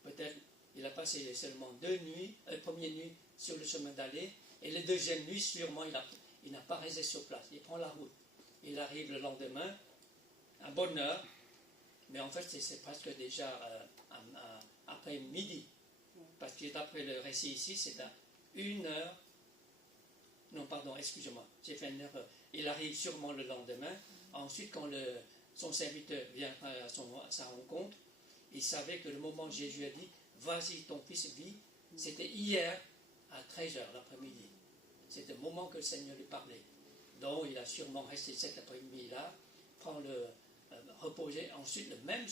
Peut-être il a passé seulement 2 nuits, première nuit sur le chemin d'aller, et la deuxième nuit, sûrement, il n'a pas resté sur place. Il prend la route. Il arrive le lendemain, à bonne heure, mais en fait, c'est presque déjà après midi. Parce que d'après le récit ici, c'est à 1 heure. Non, pardon, excusez-moi, j'ai fait une erreur. Il arrive sûrement le lendemain. Ensuite, quand son serviteur vient à sa rencontre, il savait que le moment où Jésus a dit « Vas-y, ton fils vit », c'était hier à 13h l'après-midi. C'était le moment que le Seigneur lui parlait. Donc, il a sûrement resté cet après-midi là, reposer. Ensuite, le même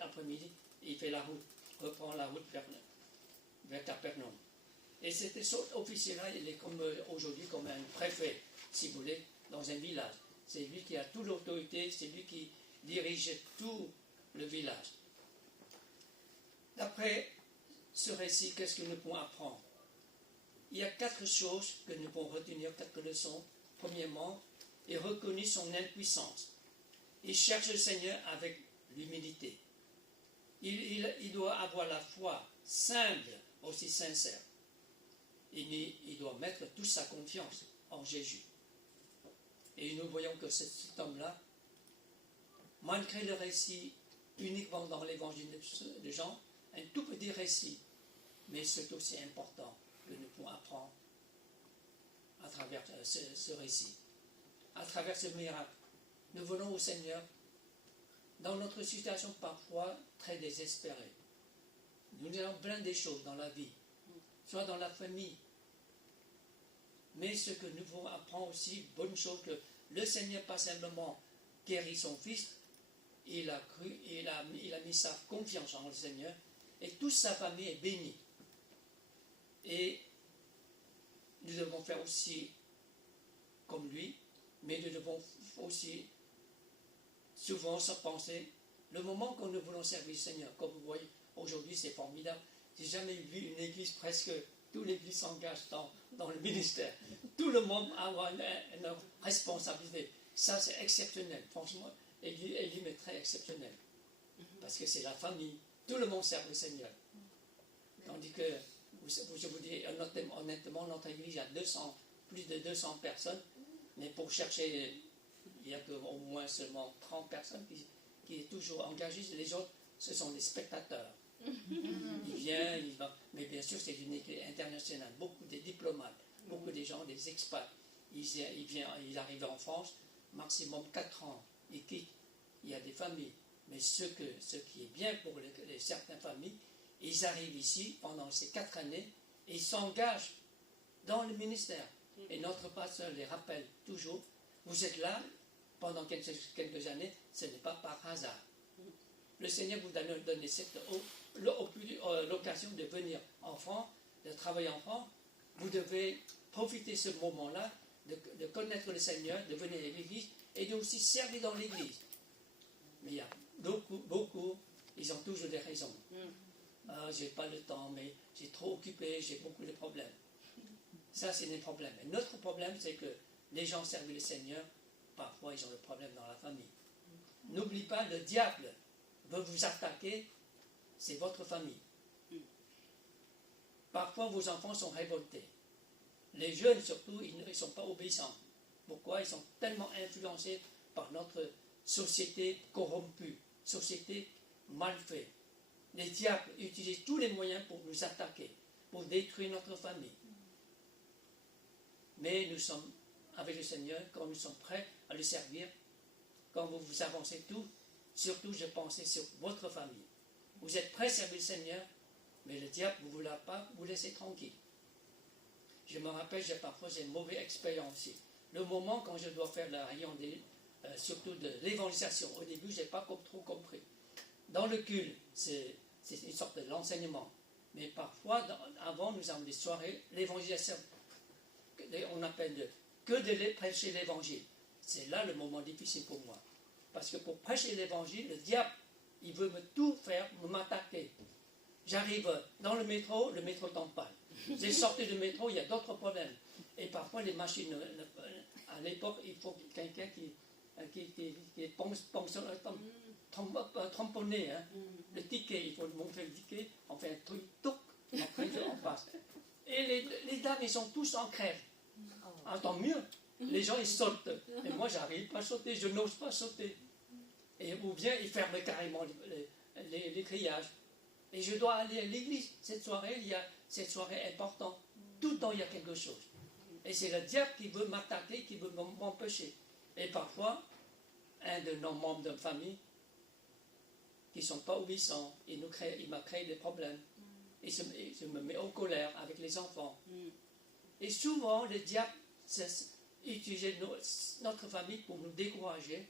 après-midi, il fait la route, reprend la route vers Capernaum. Et cet officier-là, il est comme aujourd'hui comme un préfet, si vous voulez, dans un village. C'est lui qui a toute l'autorité, c'est lui qui dirige tout le village. D'après ce récit, qu'est-ce que nous pouvons apprendre? Il y a 4 choses que nous pouvons retenir, 4 leçons. Premièrement, il reconnaît son impuissance. Il cherche le Seigneur avec l'humilité. Il doit avoir la foi simple, aussi sincère. Il doit mettre toute sa confiance en Jésus. Et nous voyons que cet homme-là, malgré le récit uniquement dans l'évangile de Jean, un tout petit récit, mais c'est aussi important que nous pouvons apprendre à travers ce récit, à travers ce miracle. Nous venons au Seigneur dans notre situation parfois très désespérée. Nous avons plein de choses dans la vie, soit dans la famille. Mais ce que nous devons apprendre aussi, bonne chose, que le Seigneur pas simplement guérit son fils, il a cru, il a mis sa confiance en le Seigneur, et toute sa famille est bénie. Et nous devons faire aussi comme lui, mais nous devons aussi souvent se penser, le moment que nous voulons servir le Seigneur, comme vous voyez, aujourd'hui c'est formidable. J'ai jamais vu une église, presque toute l'église s'engage dans le ministère. Tout le monde a une responsabilité. Ça c'est exceptionnel. Franchement, l'église est très exceptionnelle. Parce que c'est la famille. Tout le monde sert le Seigneur. Tandis que, je vous dis honnêtement, notre église a plus de 200 personnes. Mais pour chercher, il y a au moins seulement 30 personnes qui est toujours engagées. Les autres, ce sont des spectateurs. Ils viennent, mais bien sûr, c'est une église internationale. Beaucoup de diplomates, beaucoup de gens, des expats. Ils arrivent en France maximum 4 ans, ils quittent. Il y a des familles. Mais ce qui est bien pour certaines familles, ils arrivent ici pendant ces 4 années et ils s'engagent dans le ministère. Et notre pasteur les rappelle toujours, vous êtes là pendant quelques années, ce n'est pas par hasard. Le Seigneur vous a donné l'occasion de venir en France, de travailler en France. Vous devez profiter de ce moment-là, de connaître le Seigneur, de venir à l'église et de aussi servir dans l'église. Mais il y a beaucoup, ils ont toujours des raisons. Ah, j'ai pas le temps, mais j'ai trop occupé, j'ai beaucoup de problèmes. Ça, c'est des problèmes. Et notre problème, c'est que les gens servent le Seigneur, parfois ils ont le problème dans la famille. N'oublie pas, le diable veut vous attaquer, c'est votre famille. Parfois, vos enfants sont révoltés. Les jeunes, surtout, ils ne sont pas obéissants. Pourquoi? Ils sont tellement influencés par notre société corrompue, société mal faite. Les diables utilisent tous les moyens pour nous attaquer, pour détruire notre famille. Mais nous sommes avec le Seigneur, quand nous sommes prêts à le servir, quand vous avancez tout, surtout je pensais sur votre famille. Vous êtes prêts à servir le Seigneur, mais le diable ne voulait pas vous laisser tranquille. Je me rappelle, parfois j'ai une mauvaise expérience aussi. Le moment quand je dois faire la réunion, surtout de l'évangélisation, au début, je n'ai pas trop compris. Dans le culte, c'est une sorte de l'enseignement. Mais parfois, avant, nous avons des soirées, l'évangélisation. On appelle que de prêcher l'évangile. C'est là le moment difficile pour moi. Parce que pour prêcher l'évangile, le diable, il veut tout faire, m'attaquer. J'arrive dans le métro tombe pas. J'ai sorti du métro, il y a d'autres problèmes. Et parfois, les machines, à l'époque, il faut quelqu'un qui est tramponné. Hein. Le ticket, il faut montrer le ticket, on fait un truc, touc, après on passe. Et les dames, ils sont tous en crève. Ah, tant mieux. Les gens, ils sautent. Et moi, j'arrive pas à sauter, je n'ose pas sauter. Ou bien, ils ferment carrément les grillages. Et je dois aller à l'église. Cette soirée importante. Tout le temps, il y a quelque chose. Et c'est le diable qui veut m'attaquer, qui veut m'empêcher. Et parfois, un de nos membres de famille, qui ne sont pas obéissants, il m'a créé des problèmes. Et je me mets en colère avec les enfants. Et souvent, le diable utilise notre famille pour nous décourager,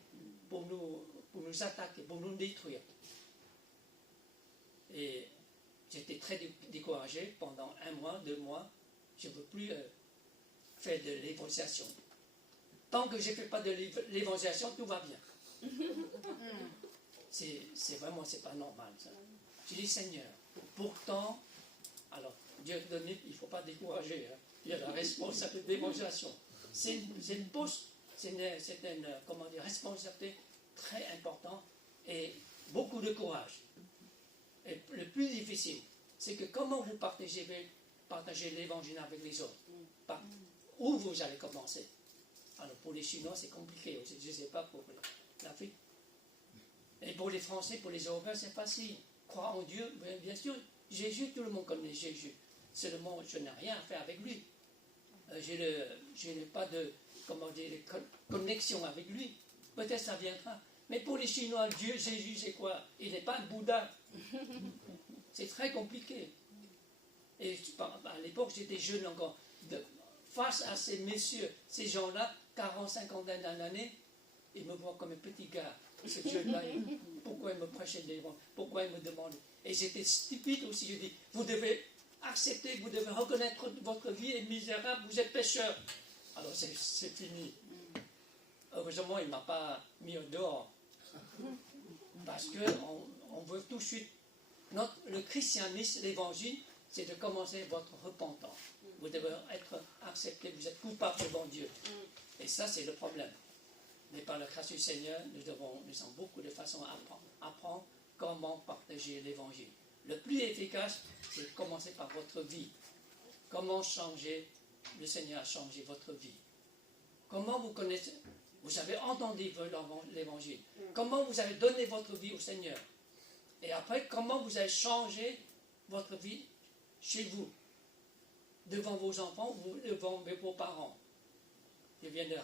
pour nous attaquer, pour nous détruire. Et j'étais très découragé pendant 1 mois, 2 mois. Je ne veux plus faire de l'évangélisation. Tant que je ne fais pas de l'évangélisation, tout va bien. C'est vraiment, c'est pas normal ça. Je dis Seigneur, pourtant, alors Dieu donne, il ne faut pas décourager. Hein. Il y a la responsabilité d'évangélisation. C'est une responsabilité très importante et beaucoup de courage. Et le plus difficile, c'est que comment vous partagez l'évangile avec les autres. Où vous allez commencer. Alors pour les Chinois, c'est compliqué. Je ne sais pas pour l'Afrique. Et pour les Français, pour les Européens, c'est facile. Croire en Dieu, bien sûr. Jésus, tout le monde connaît Jésus. Seulement, je n'ai rien à faire avec lui. Je n'ai pas de connexion avec lui. Peut-être ça viendra. Mais pour les Chinois, Dieu, Jésus, c'est quoi? Il n'est pas un Bouddha. C'est très compliqué. Et à l'époque, j'étais jeune encore. Face à ces messieurs, ces gens-là, 40, 50 d'années, ils me voient comme un petit gars. Ce jeune-là, pourquoi il me prêchait des vents? Pourquoi il me demandait? Et j'étais stupide aussi. Je dis, vous devez accepter, vous devez reconnaître votre vie est misérable, vous êtes pécheur. Alors c'est fini. Heureusement, il ne m'a pas mis dehors. Parce qu'on veut tout de suite. Le christianisme, l'évangile, c'est de commencer votre repentance. Vous devez être accepté, vous êtes coupable devant Dieu. Et ça, c'est le problème. Mais par la grâce du Seigneur, nous avons beaucoup de façons à apprendre comment partager l'évangile. Le plus efficace, c'est de commencer par votre vie. Comment changer, le Seigneur a changé votre vie. Comment vous connaissez, vous avez entendu l'évangile. Comment vous avez donné votre vie au Seigneur. Et après, comment vous avez changé votre vie chez vous, devant vos enfants ou devant vos parents. Je viens de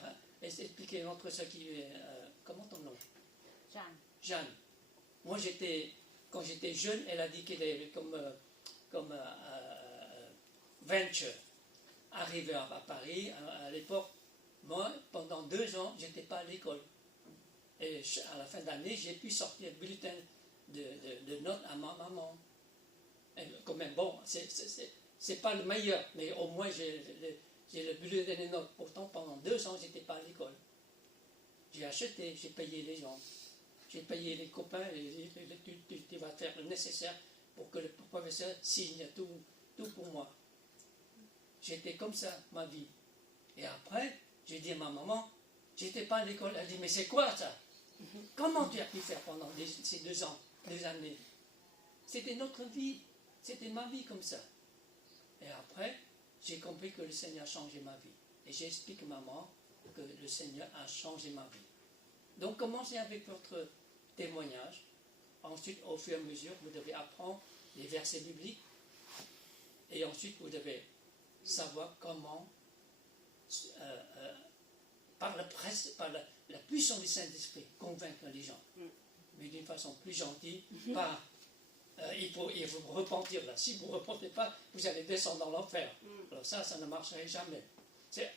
expliquer notre soeur qui est. Comment ton nom? Jeanne. Jeanne. Moi, quand j'étais jeune, elle a dit qu'elle est comme venture. Arrivé à Paris, à l'époque, moi, pendant 2 ans, je n'étais pas à l'école. Et à la fin d'année, j'ai pu sortir le bulletin de notes à ma maman. Et quand même, bon, c'est pas le meilleur, mais au moins j'ai le bulletin de notes. Pourtant, pendant 2 ans, je n'étais pas à l'école. J'ai acheté, j'ai payé les gens. J'ai payé les copains, et tu vas faire le nécessaire pour que le professeur signe tout pour moi. J'étais comme ça, ma vie. Et après, j'ai dit à ma maman, j'étais pas à l'école. Elle dit, mais c'est quoi ça? Comment tu as pu faire pendant ces 2 ans, 2 années? C'était notre vie, c'était ma vie comme ça. Et après, j'ai compris que le Seigneur a changé ma vie. Et j'explique à maman que le Seigneur a changé ma vie. Donc commencez avec votre témoignage. Ensuite, au fur et à mesure, vous devez apprendre les versets bibliques. Et ensuite, vous devez savoir comment, par la puissance du Saint-Esprit, convaincre les gens. Mais d'une façon plus gentille, pas il faut vous repentir là. Si vous ne repentez pas, vous allez descendre dans l'enfer. Alors ça ne marcherait jamais.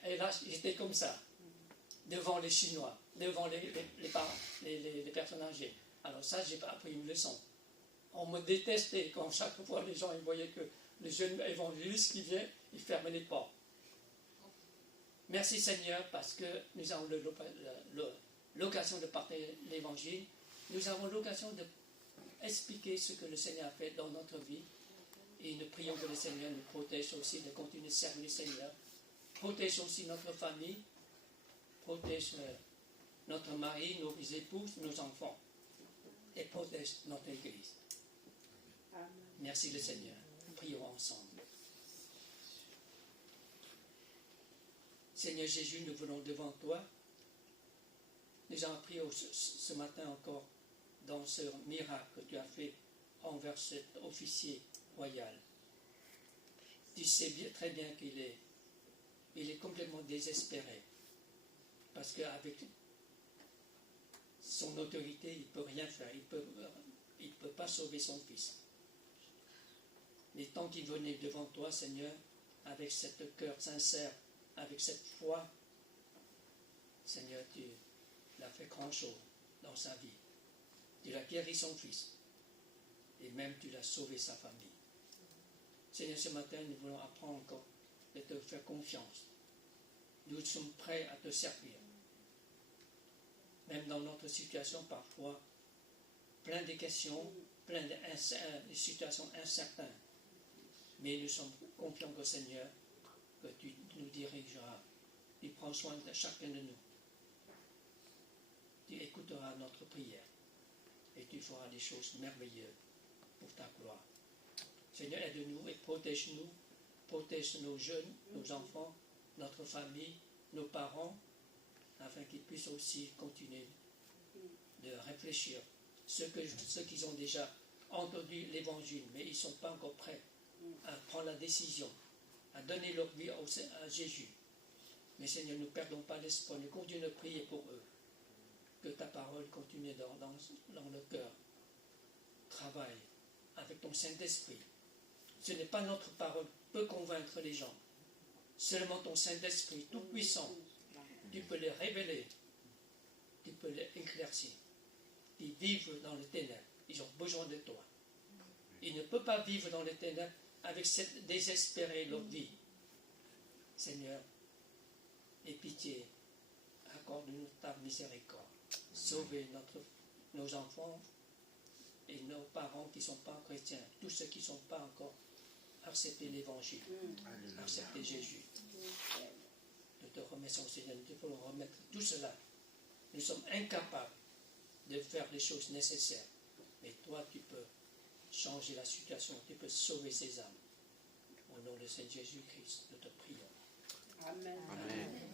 Et là, j'étais comme ça, devant les Chinois, devant les parents, les personnes âgées. Alors ça, j'ai appris une leçon. On me détestait quand chaque fois les gens ils voyaient que le jeune évangéliste qui vient, il fermait les portes. Merci Seigneur, parce que nous avons l'occasion de partager l'évangile. Nous avons l'occasion d'expliquer ce que le Seigneur a fait dans notre vie. Et nous prions que le Seigneur nous protège aussi de continuer à servir le Seigneur. Protège aussi notre famille. Protège notre mari, nos épouses, nos enfants. Et protège notre Église. Amen. Merci le Seigneur. Prions ensemble. Seigneur Jésus, nous venons devant toi. Nous avons appris ce matin encore dans ce miracle que tu as fait envers cet officier royal. Tu sais très bien qu'il est complètement désespéré. Parce qu'avec son autorité, il ne peut rien faire. Il ne peut pas sauver son fils. Mais tant qu'il venait devant toi, Seigneur, avec ce cœur sincère, avec cette foi, Seigneur, tu l'as fait grand chose dans sa vie. Tu l'as guéri son fils. Et même tu l'as sauvé sa famille. Seigneur, ce matin, nous voulons apprendre encore de te faire confiance. Nous sommes prêts à te servir. Même dans notre situation, parfois, plein de questions, plein de situations incertaines. Mais nous sommes confiants au Seigneur, que tu nous dirigeras. Tu prends soin de chacun de nous. Tu écouteras notre prière. Et tu feras des choses merveilleuses pour ta gloire. Seigneur, aide-nous et protège-nous. Protège nos jeunes, nos enfants, notre famille, nos parents, afin qu'ils puissent aussi continuer de réfléchir. Ceux qui ont déjà entendu l'évangile, mais ils ne sont pas encore prêts à prendre la décision, à donner leur vie à Jésus. Mais Seigneur, ne perdons pas l'espoir, nous continuons de prier pour eux. Que ta parole continue dans le cœur. Travaille avec ton Saint-Esprit. Ce n'est pas notre parole qui peut convaincre les gens. Seulement ton Saint-Esprit tout-puissant. Tu peux les révéler. Tu peux les éclaircir. Ils vivent dans les ténèbres. Ils ont besoin de toi. Ils ne peuvent pas vivre dans les ténèbres avec cette désespérée leur vie. Seigneur, aie pitié. Accorde-nous ta miséricorde. Sauvez nos enfants et nos parents qui ne sont pas chrétiens. Tous ceux qui ne sont pas encore accepté l'évangile. Accepté Jésus. Nous te remercions, Seigneur. Nous devons remettre tout cela. Nous sommes incapables de faire les choses nécessaires. Mais toi, tu peux changer la situation. Tu peux sauver ces âmes. Au nom de Seigneur Jésus-Christ, nous te prions. Amen. Amen.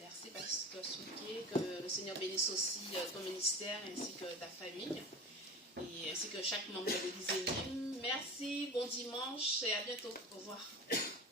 Merci, Pasteur Souquier. Que le Seigneur bénisse aussi ton ministère ainsi que ta famille. et ainsi que chaque membre de l'Église Elim. Merci, bon dimanche et à bientôt. Au revoir.